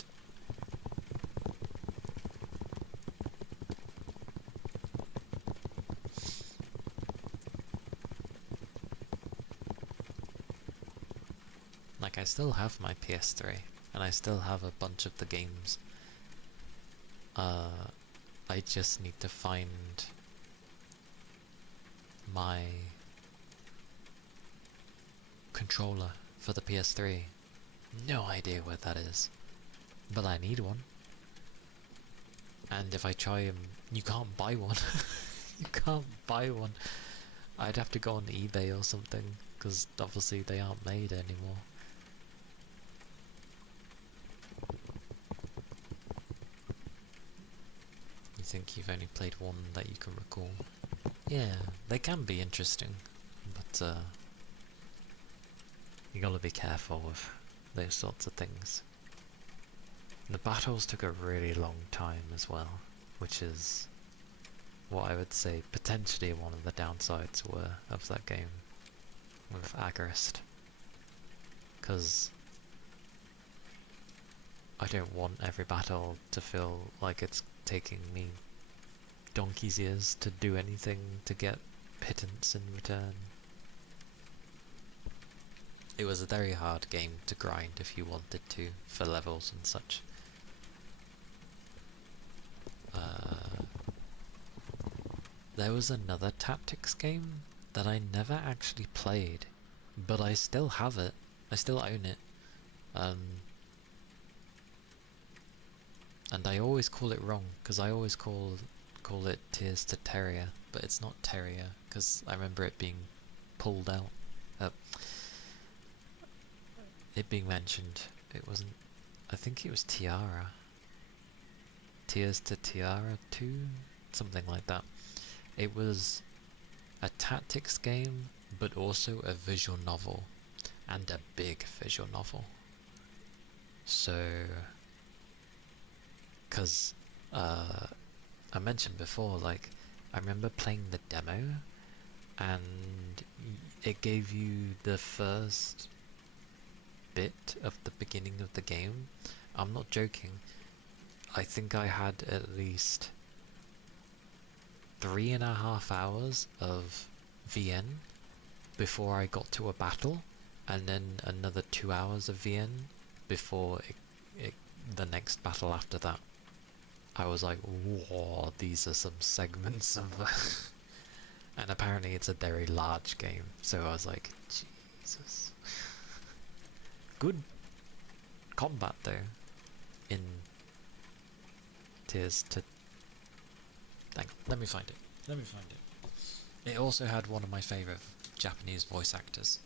Like, I still have my PS3, and I still have a bunch of the games. I just need to find my controller for the PS3. No idea where that is, but I need one. And if I try you can't buy one. You can't buy one. I'd have to go on eBay or something, because obviously they aren't made anymore. You think you've only played one that you can recall? Yeah, they can be interesting, but you gotta be careful with those sorts of things. The battles took a really long time as well, which is what I would say potentially one of the downsides were of that game with Agarest, because I don't want every battle to feel like it's taking me donkey's years to do anything to get pittance in return. It was a very hard game to grind if you wanted to, for levels and such. There was another tactics game that I never actually played, but I still have it. I still own it. And I always call it wrong, because I always call it Tears to Terrier, but it's not Terrier, because I remember it being pulled out. It being mentioned. It wasn't... I think it was Tiara. Tears to Tiara 2? Something like that. It was a tactics game, but also a visual novel. And a big visual novel. So... Because... I mentioned before, like, I remember playing the demo, and it gave you the first bit of the beginning of the game. I'm not joking. I think I had at least 3.5 hours of VN before I got to a battle, and then another 2 hours of VN before the next battle after that. I was like, whoa, these are some segments of... And apparently it's a very large game, so I was like, Jesus. Good combat though, in Tears to... Let me find it. It also had one of my favourite Japanese voice actors,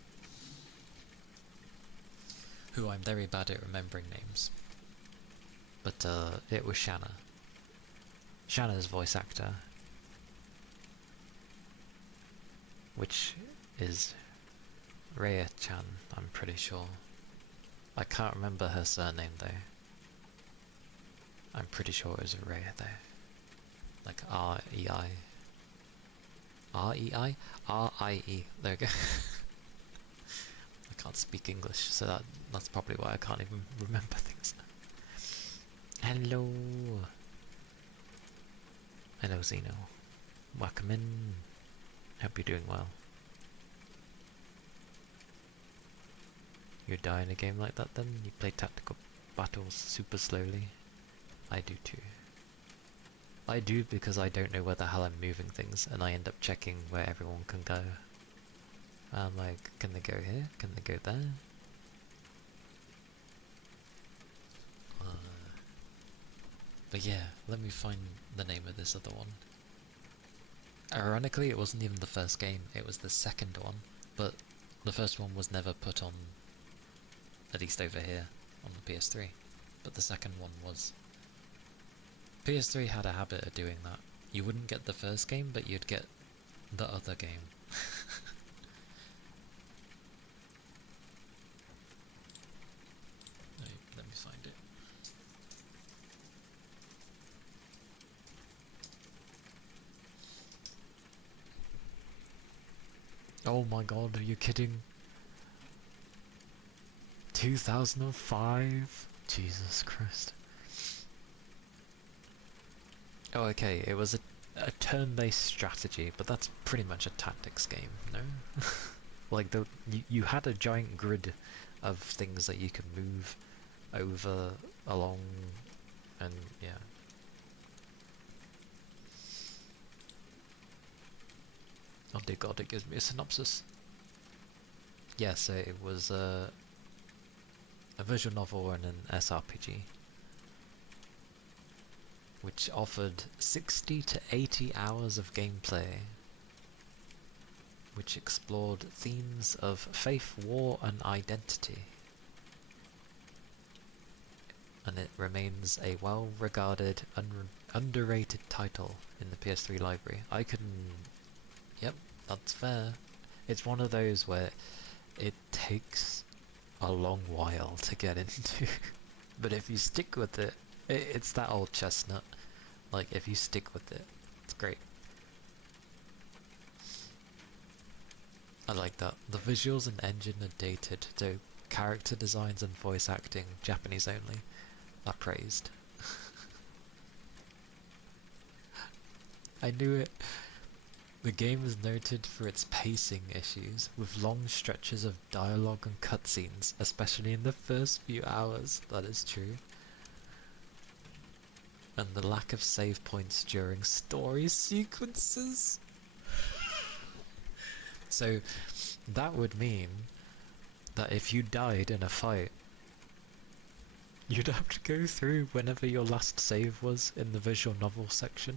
who I'm very bad at remembering names. But it was Shanna. Shanna's voice actor, which is Rhea-chan, I'm pretty sure. I can't remember her surname though. I'm pretty sure it was Rhea though. Like R-E-I. R-E-I? R-I-E. There we go. I can't speak English, so that's probably why I can't even remember things now. Hello! Hello Zeno. Welcome in. Hope you're doing well. You die in a game like that then? You play tactical battles super slowly? I do too. I do because I don't know where the hell I'm moving things, and I end up checking where everyone can go. I'm like, can they go here? Can they go there? But yeah, let me find the name of this other one. Ironically, it wasn't even the first game, it was the second one, but the first one was never put on, at least over here, on the PS3, but the second one was. PS3 had a habit of doing that. You wouldn't get the first game, but you'd get the other game. Let me find it. Oh my god, are you kidding? 2005? Jesus Christ. Oh, okay, it was a turn-based strategy, but that's pretty much a tactics game, no? Like, you had a giant grid of things that you could move over, along, and yeah. Oh dear god, it gives me a synopsis. Yeah, so it was a visual novel and an SRPG, which offered 60 to 80 hours of gameplay, which explored themes of faith, war, and identity. And it remains a well-regarded, underrated title in the PS3 library. Yep, that's fair. It's one of those where it takes a long while to get into. But if you stick with it, it's that old chestnut. Like, if you stick with it, it's great. I like that. The visuals and engine are dated, so character designs and voice acting, Japanese only, are praised. I knew it. The game is noted for its pacing issues, with long stretches of dialogue and cutscenes, especially in the first few hours. That is true. And the lack of save points during story sequences. So that would mean that if you died in a fight, you'd have to go through whenever your last save was in the visual novel section.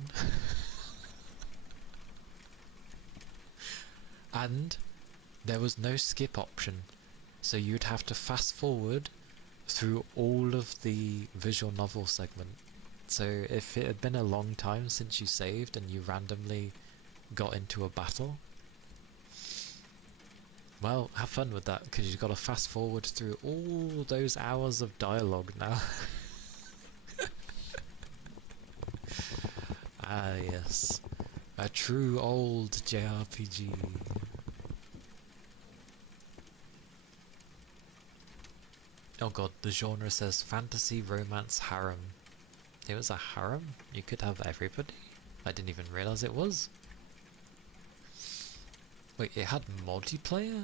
And there was no skip option, so you'd have to fast forward through all of the visual novel segment. So if it had been a long time since you saved and you randomly got into a battle, well, have fun with that, because you've got to fast forward through all those hours of dialogue now. Ah yes, a true old JRPG. Oh god, the genre says fantasy, romance, harem. It was a harem? You could have everybody? I didn't even realise it was. Wait, it had multiplayer?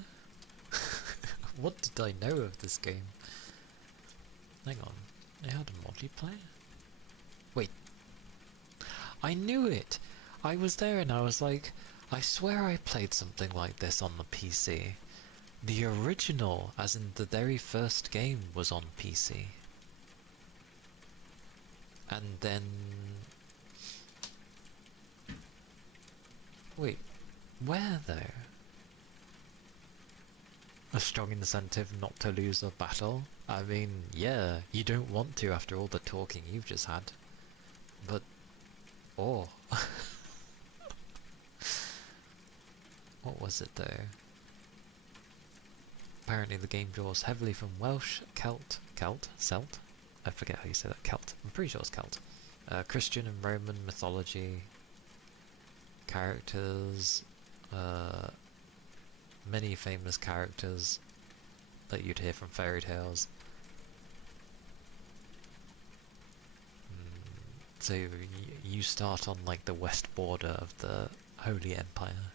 What did I know of this game? Hang on, it had multiplayer? Wait, I knew it! I was there and I was like, I swear I played something like this on the PC. The original, as in the very first game, was on PC. And then... Wait, where though? A strong incentive not to lose a battle? I mean, yeah, you don't want to after all the talking you've just had. But... oh. What was it though? Apparently the game draws heavily from Welsh, Celt? I forget how you say that, Celt. I'm pretty sure it's Celt. Christian and Roman mythology, characters, many famous characters that you'd hear from fairy tales. So you start on like the west border of the Holy Empire.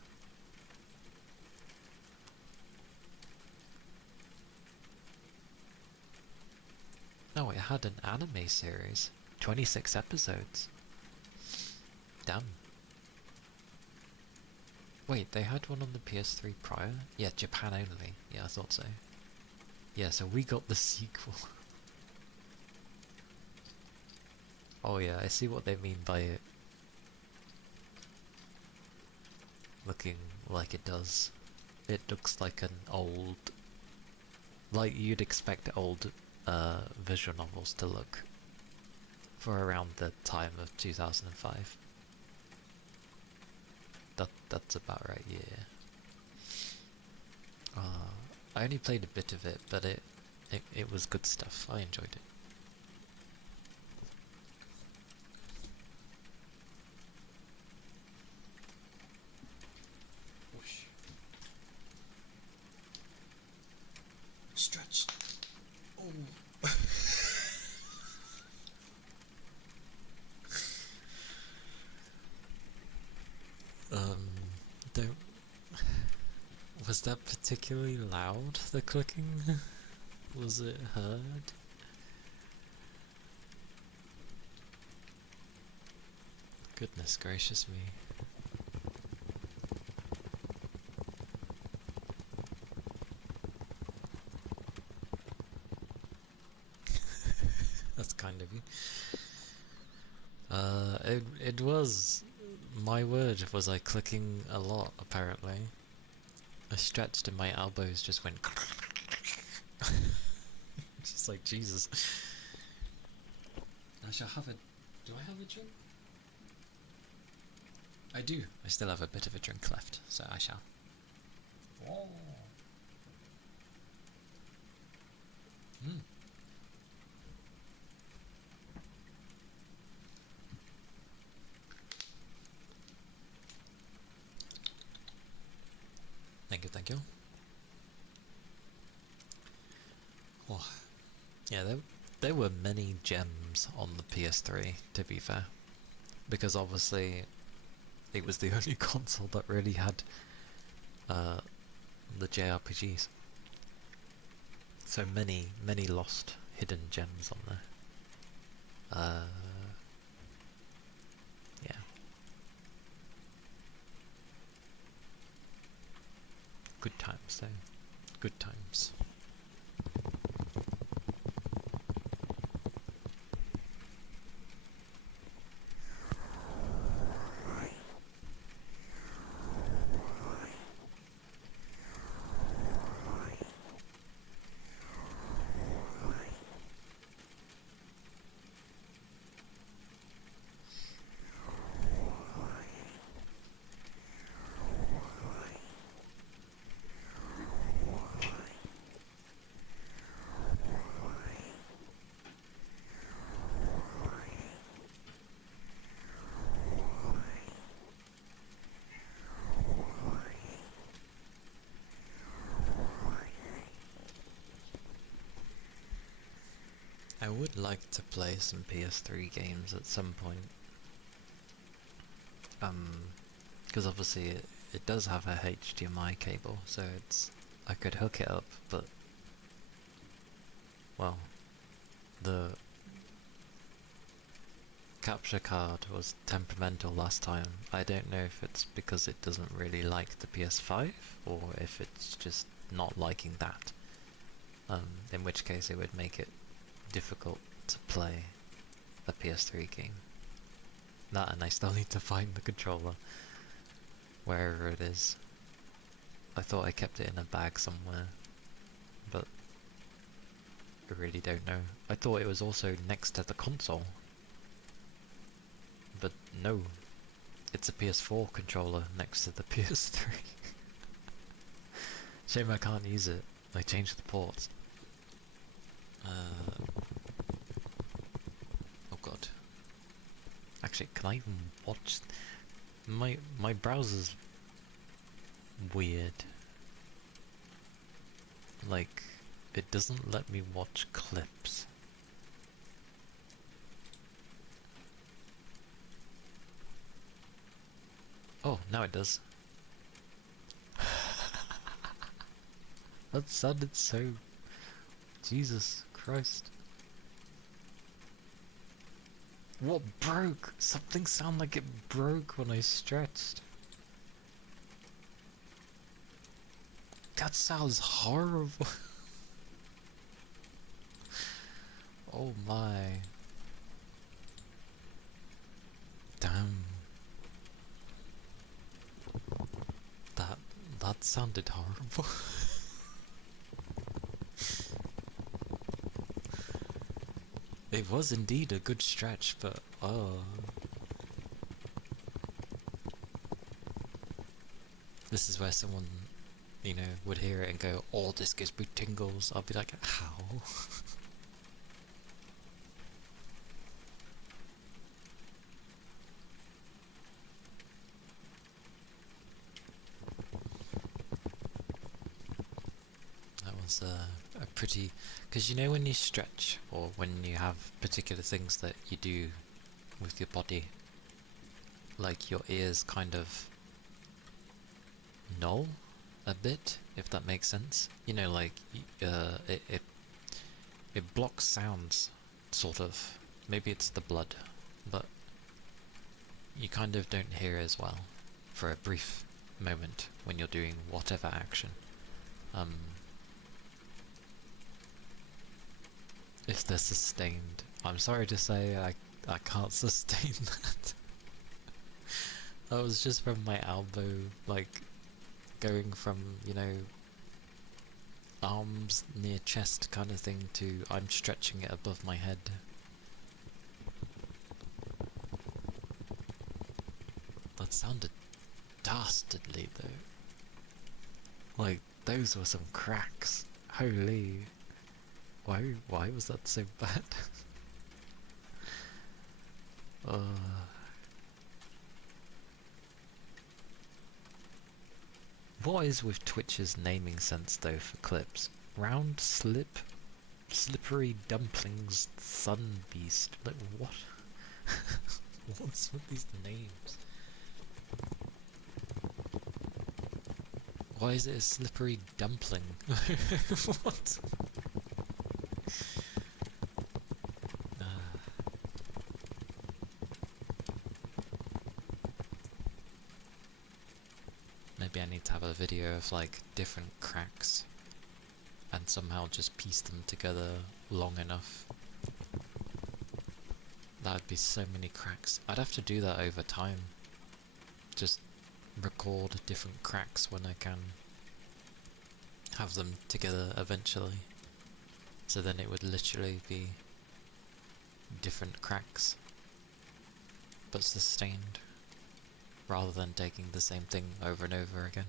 Oh, it had an anime series. 26 episodes. Damn. Wait, they had one on the PS3 prior? Yeah, Japan only. Yeah, I thought so. Yeah, so we got the sequel. Oh yeah, I see what they mean by it looking like it does. It looks like an old... like you'd expect old visual novels to look for around the time of 2005. That's about right, yeah. I only played a bit of it, but it was good stuff. I enjoyed it. Whoosh. Stretch. Oh. Don't... Was that particularly loud, the clicking? Was it heard? Goodness gracious me. That's kind of you. It was... my word, was I clicking a lot, apparently. I stretched and my elbows just went... just like, Jesus. I shall have a... do I have a drink? I do. I still have a bit of a drink left, so I shall. Oh. Thank you, thank you. Oh. Yeah, there were many gems on the PS3, to be fair. Because obviously, it was the only console that really had the JRPGs. So many lost hidden gems on there. Yeah. So, good times. I would like to play some PS3 games at some point. Because obviously it does have a HDMI cable, so I could hook it up, but well, the capture card was temperamental last time. I don't know if it's because it doesn't really like the PS5 or if it's just not liking that. In which case it would make it difficult to play a PS3 game. That, and I still need to find the controller wherever it is. I thought I kept it in a bag somewhere, but I really don't know. I thought it was also next to the console, but no, it's a PS4 controller next to the PS3. Shame I can't use it. I changed the ports. Oh god. Actually, can I even watch? My browser's weird. Like, it doesn't let me watch clips. Oh, now it does. That sounded so... Jesus Christ. What broke? Something sounded like it broke when I stretched. That sounds horrible. Oh my. Damn. That sounded horrible. It was indeed a good stretch, but oh. This is where someone, you know, would hear it and go, "Oh, this gives me tingles." I'll be like, how? That was a pretty... Because you know when you stretch, or when you have particular things that you do with your body, like your ears kind of null a bit, if that makes sense. You know, like, it blocks sounds, sort of. Maybe it's the blood, but you kind of don't hear as well for a brief moment when you're doing whatever action. If they're sustained. I'm sorry to say I can't sustain that. That was just from my elbow, like, going from, you know, arms near chest kind of thing to I'm stretching it above my head. That sounded dastardly though. Like, those were some cracks. Holy. Why was that so bad? What is with Twitch's naming sense though for clips? Round slippery dumplings, sun beast. Like what? What's with these names? Why is it a slippery dumpling? What? maybe I need to have a video of like different cracks and somehow just piece them together long enough. That would be so many cracks. I'd have to do that over time. Just record different cracks when I can. Have them together eventually. So then it would literally be different cracks, but sustained, rather than taking the same thing over and over again.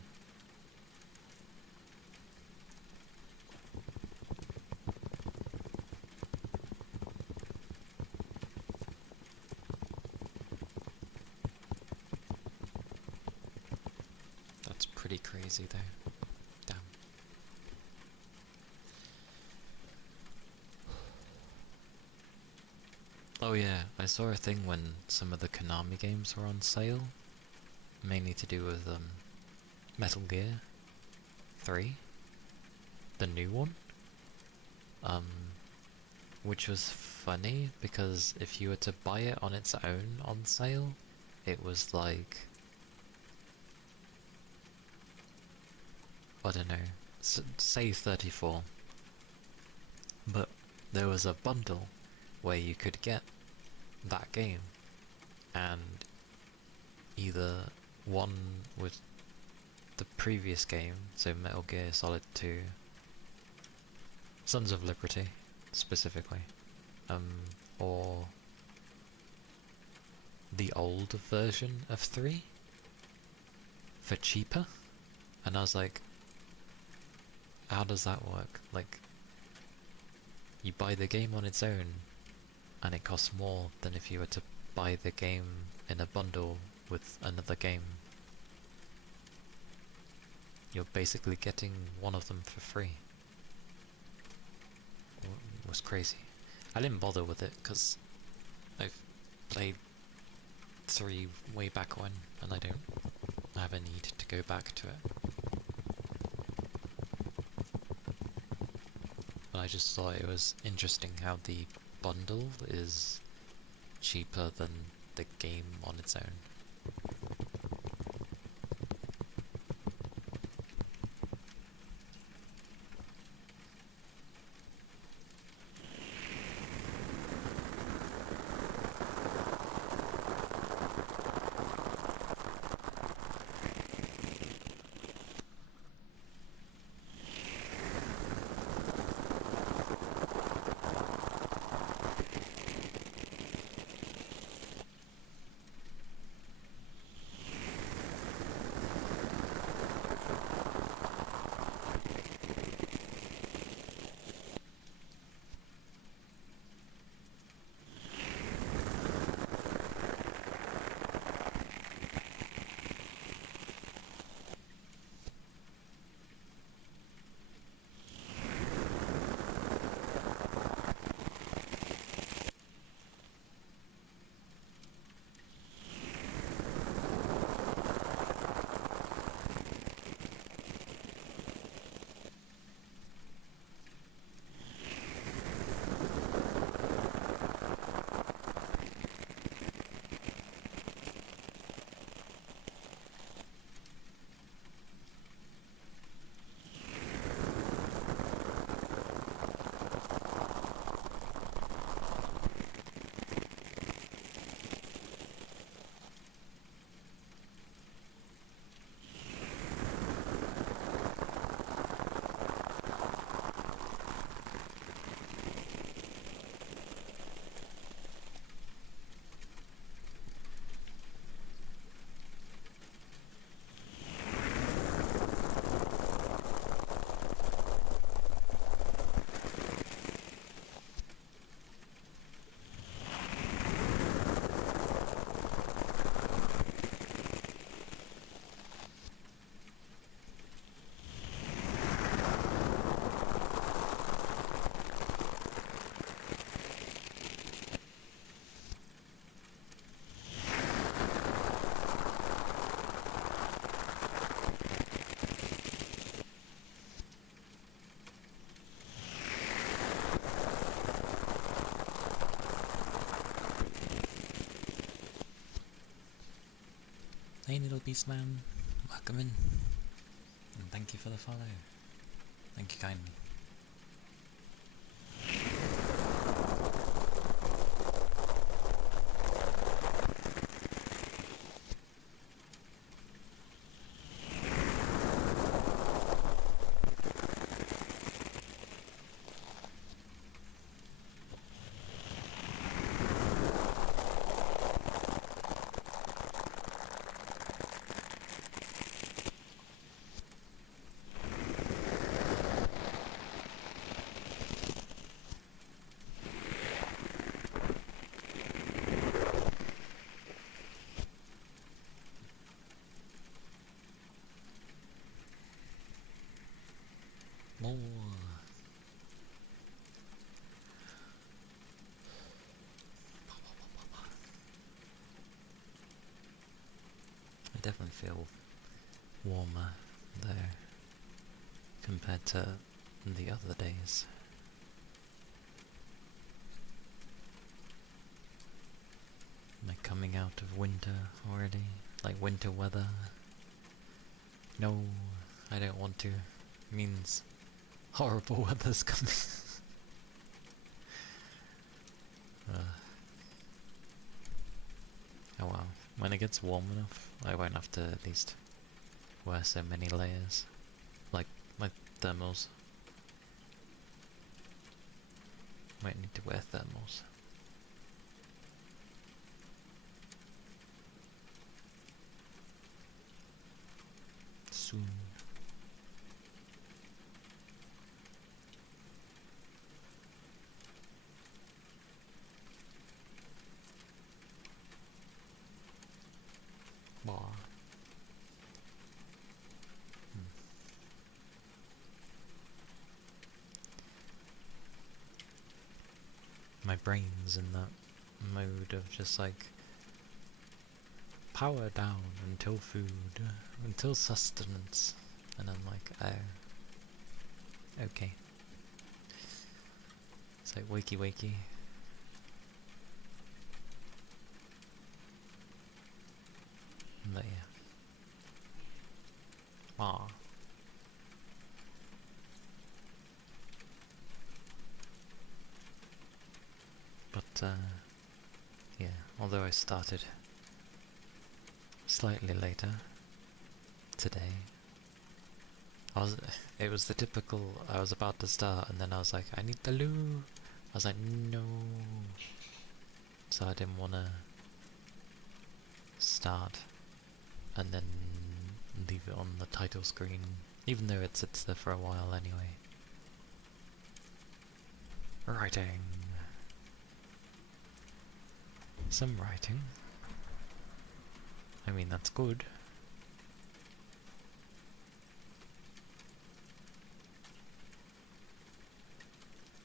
That's pretty crazy though. Damn. Oh yeah, I saw a thing when some of the Konami games were on sale, mainly to do with Metal Gear 3, the new one, which was funny because if you were to buy it on its own on sale, it was like, I don't know, say 34, but there was a bundle where you could get that game and either one with the previous game, so Metal Gear Solid 2, Sons of Liberty specifically, or the old version of 3 for cheaper, and I was like, how does that work? Like, you buy the game on its own and it costs more than if you were to buy the game in a bundle with another game. You're basically getting one of them for free. It was crazy. I didn't bother with it because I've played 3 way back when and I don't have a need to go back to it. But I just thought it was interesting how the bundle is cheaper than the game on its own. Hey little beast man, welcome in. thank you for the follow. Thank you kindly. More. I definitely feel warmer there compared to the other days. Am I coming out of winter already? Like winter weather? No, I don't want to. It means horrible weather's coming. Oh well, when it gets warm enough, I won't have to at least wear so many layers. Like thermals. Might need to wear thermals. Soon. Wow. My brain's in that mode of just like power down until food, until sustenance, and I'm like, oh, okay. It's like wakey wakey. But yeah. Aw. But yeah, although I started slightly later today, it was the typical, I was about to start and then I was like, I need the loo. I was like, no. So I didn't want to start and then leave it on the title screen, even though it sits there for a while anyway. Writing. Some writing. I mean, that's good.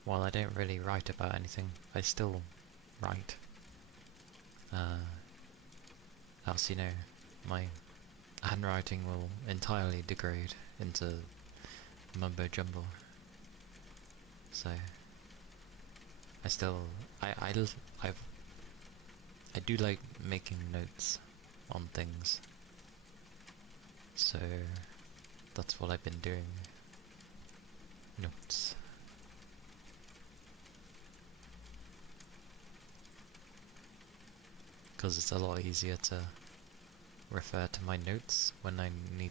While I don't really write about anything, I still write. Else, you know, my handwriting will entirely degrade into mumbo jumbo. So I still, I do like making notes on things. So that's what I've been doing. Notes. Because it's a lot easier to refer to my notes when I need...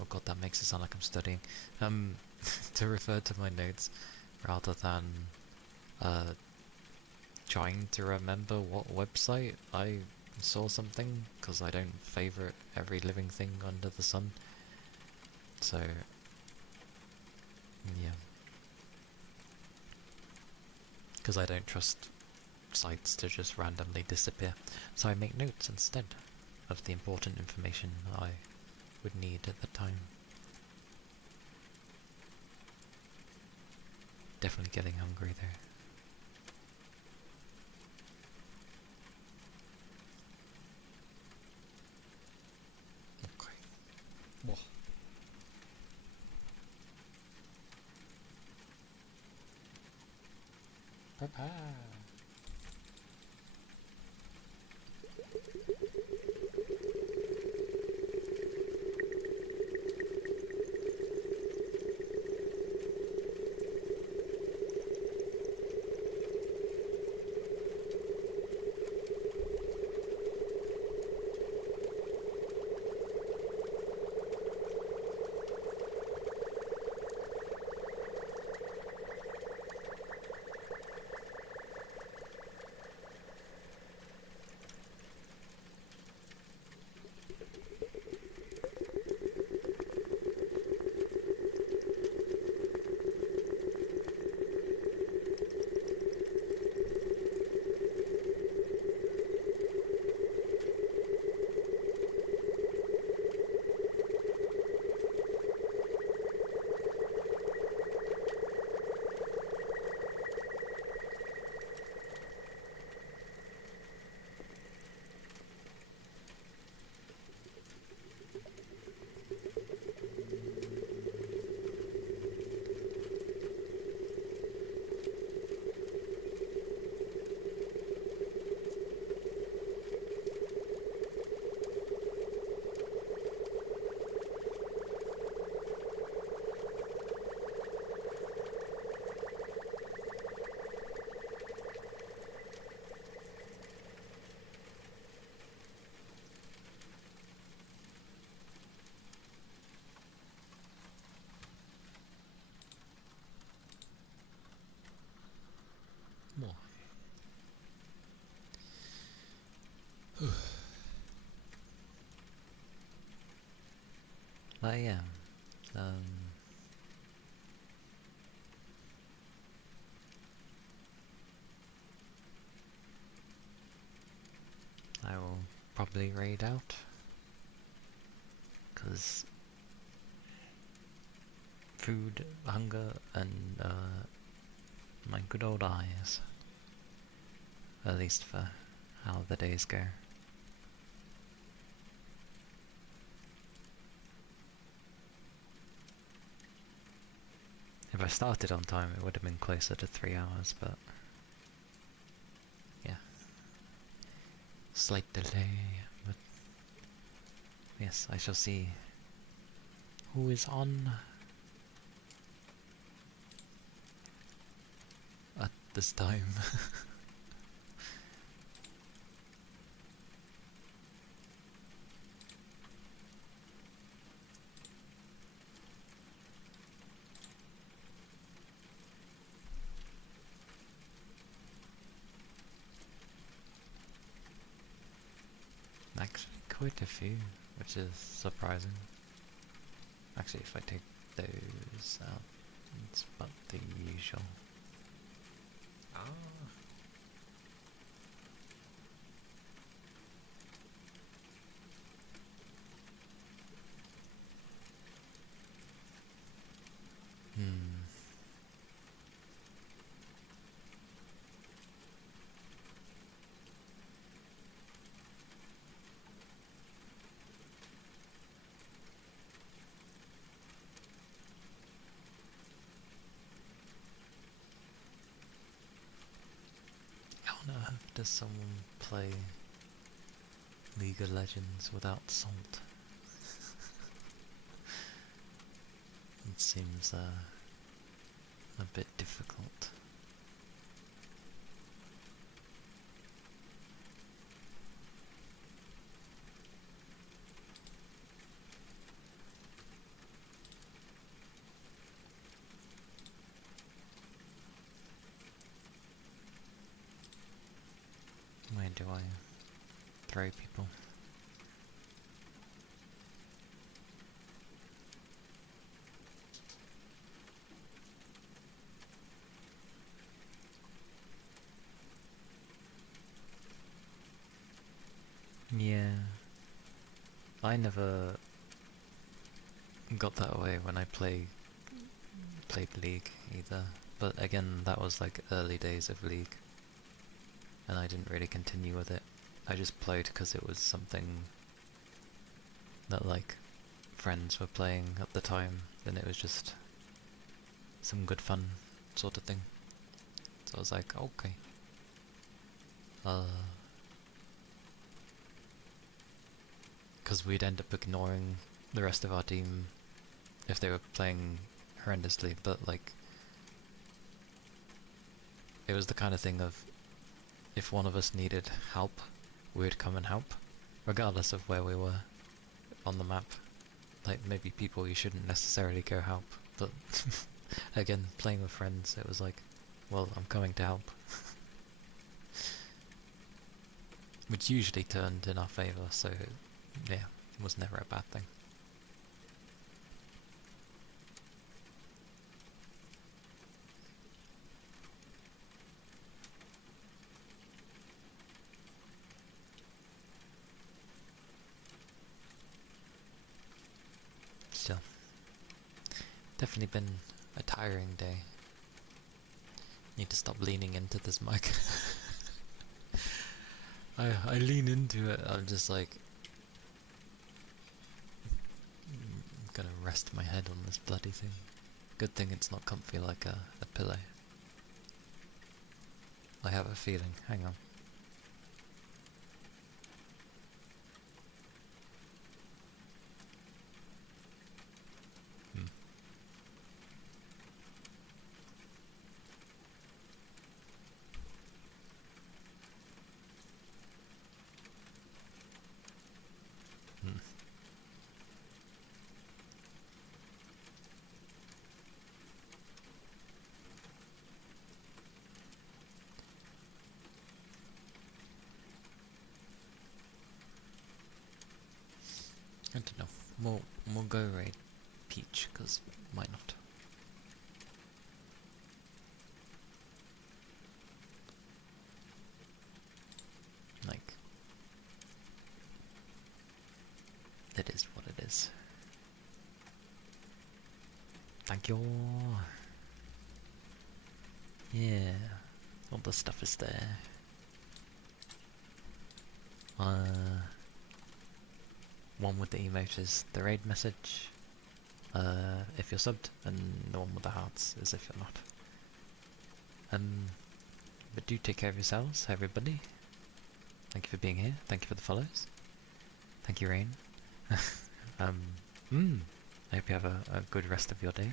Oh god, that makes it sound like I'm studying. To refer to my notes rather than trying to remember what website I saw something, because I don't favourite every living thing under the sun. So, yeah. Because I don't trust sites to just randomly disappear. So I make notes instead of the important information I would need at the time. Definitely getting hungry there. Okay. Whoa. Prepare. But yeah, I will probably raid out, because food, hunger, and my good old eyes, at least for how the days go. If I started on time, it would have been closer to 3 hours, but yeah, slight delay. But yes, I shall see who is on at this time. Actually, quite a few, which is surprising. Actually, if I take those out, it's about the usual. Ah. Hmm. How on earth does someone play League of Legends without salt? It seems a bit difficult. Where do I throw people? Yeah, I never got that way when I played League either. But again, that was like early days of League, and I didn't really continue with it. I just played because it was something that like friends were playing at the time, and it was just some good fun sort of thing. So I was like, okay. Because we'd end up ignoring the rest of our team if they were playing horrendously, but like, it was the kind of thing of, if one of us needed help, we'd come and help, regardless of where we were on the map. Like, maybe people you shouldn't necessarily go help, but again, playing with friends, it was like, well, I'm coming to help. Which usually turned in our favour, so yeah, it was never a bad thing. Still, definitely been a tiring day. Need to stop leaning into this mic. I lean into it, I'm just like, I'm gonna rest my head on this bloody thing. Good thing it's not comfy like a pillow. I have a feeling, hang on. Hmm. Hmm. I don't know. We'll go raid Peach, because why not? Like, it is what it is. Thank you. Yeah, all the stuff is there. One with the emote is the raid message, if you're subbed, and the one with the hearts is if you're not. But do take care of yourselves, everybody. Thank you for being here. Thank you for the follows. Thank you, Rain. I hope you have a good rest of your day.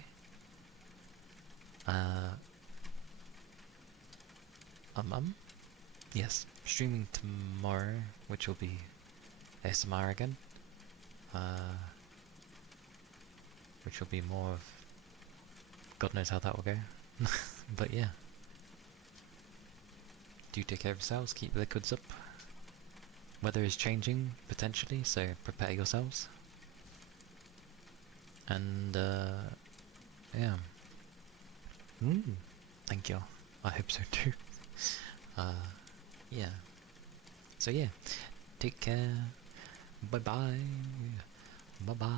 Yes, streaming tomorrow, which will be ASMR again. Which will be more of... God knows how that will go. But yeah. Do take care of yourselves, keep the liquids up. Weather is changing, potentially, so prepare yourselves. And, yeah. Thank you. I hope so too. Yeah. So yeah, take care. Bye bye. Bye bye.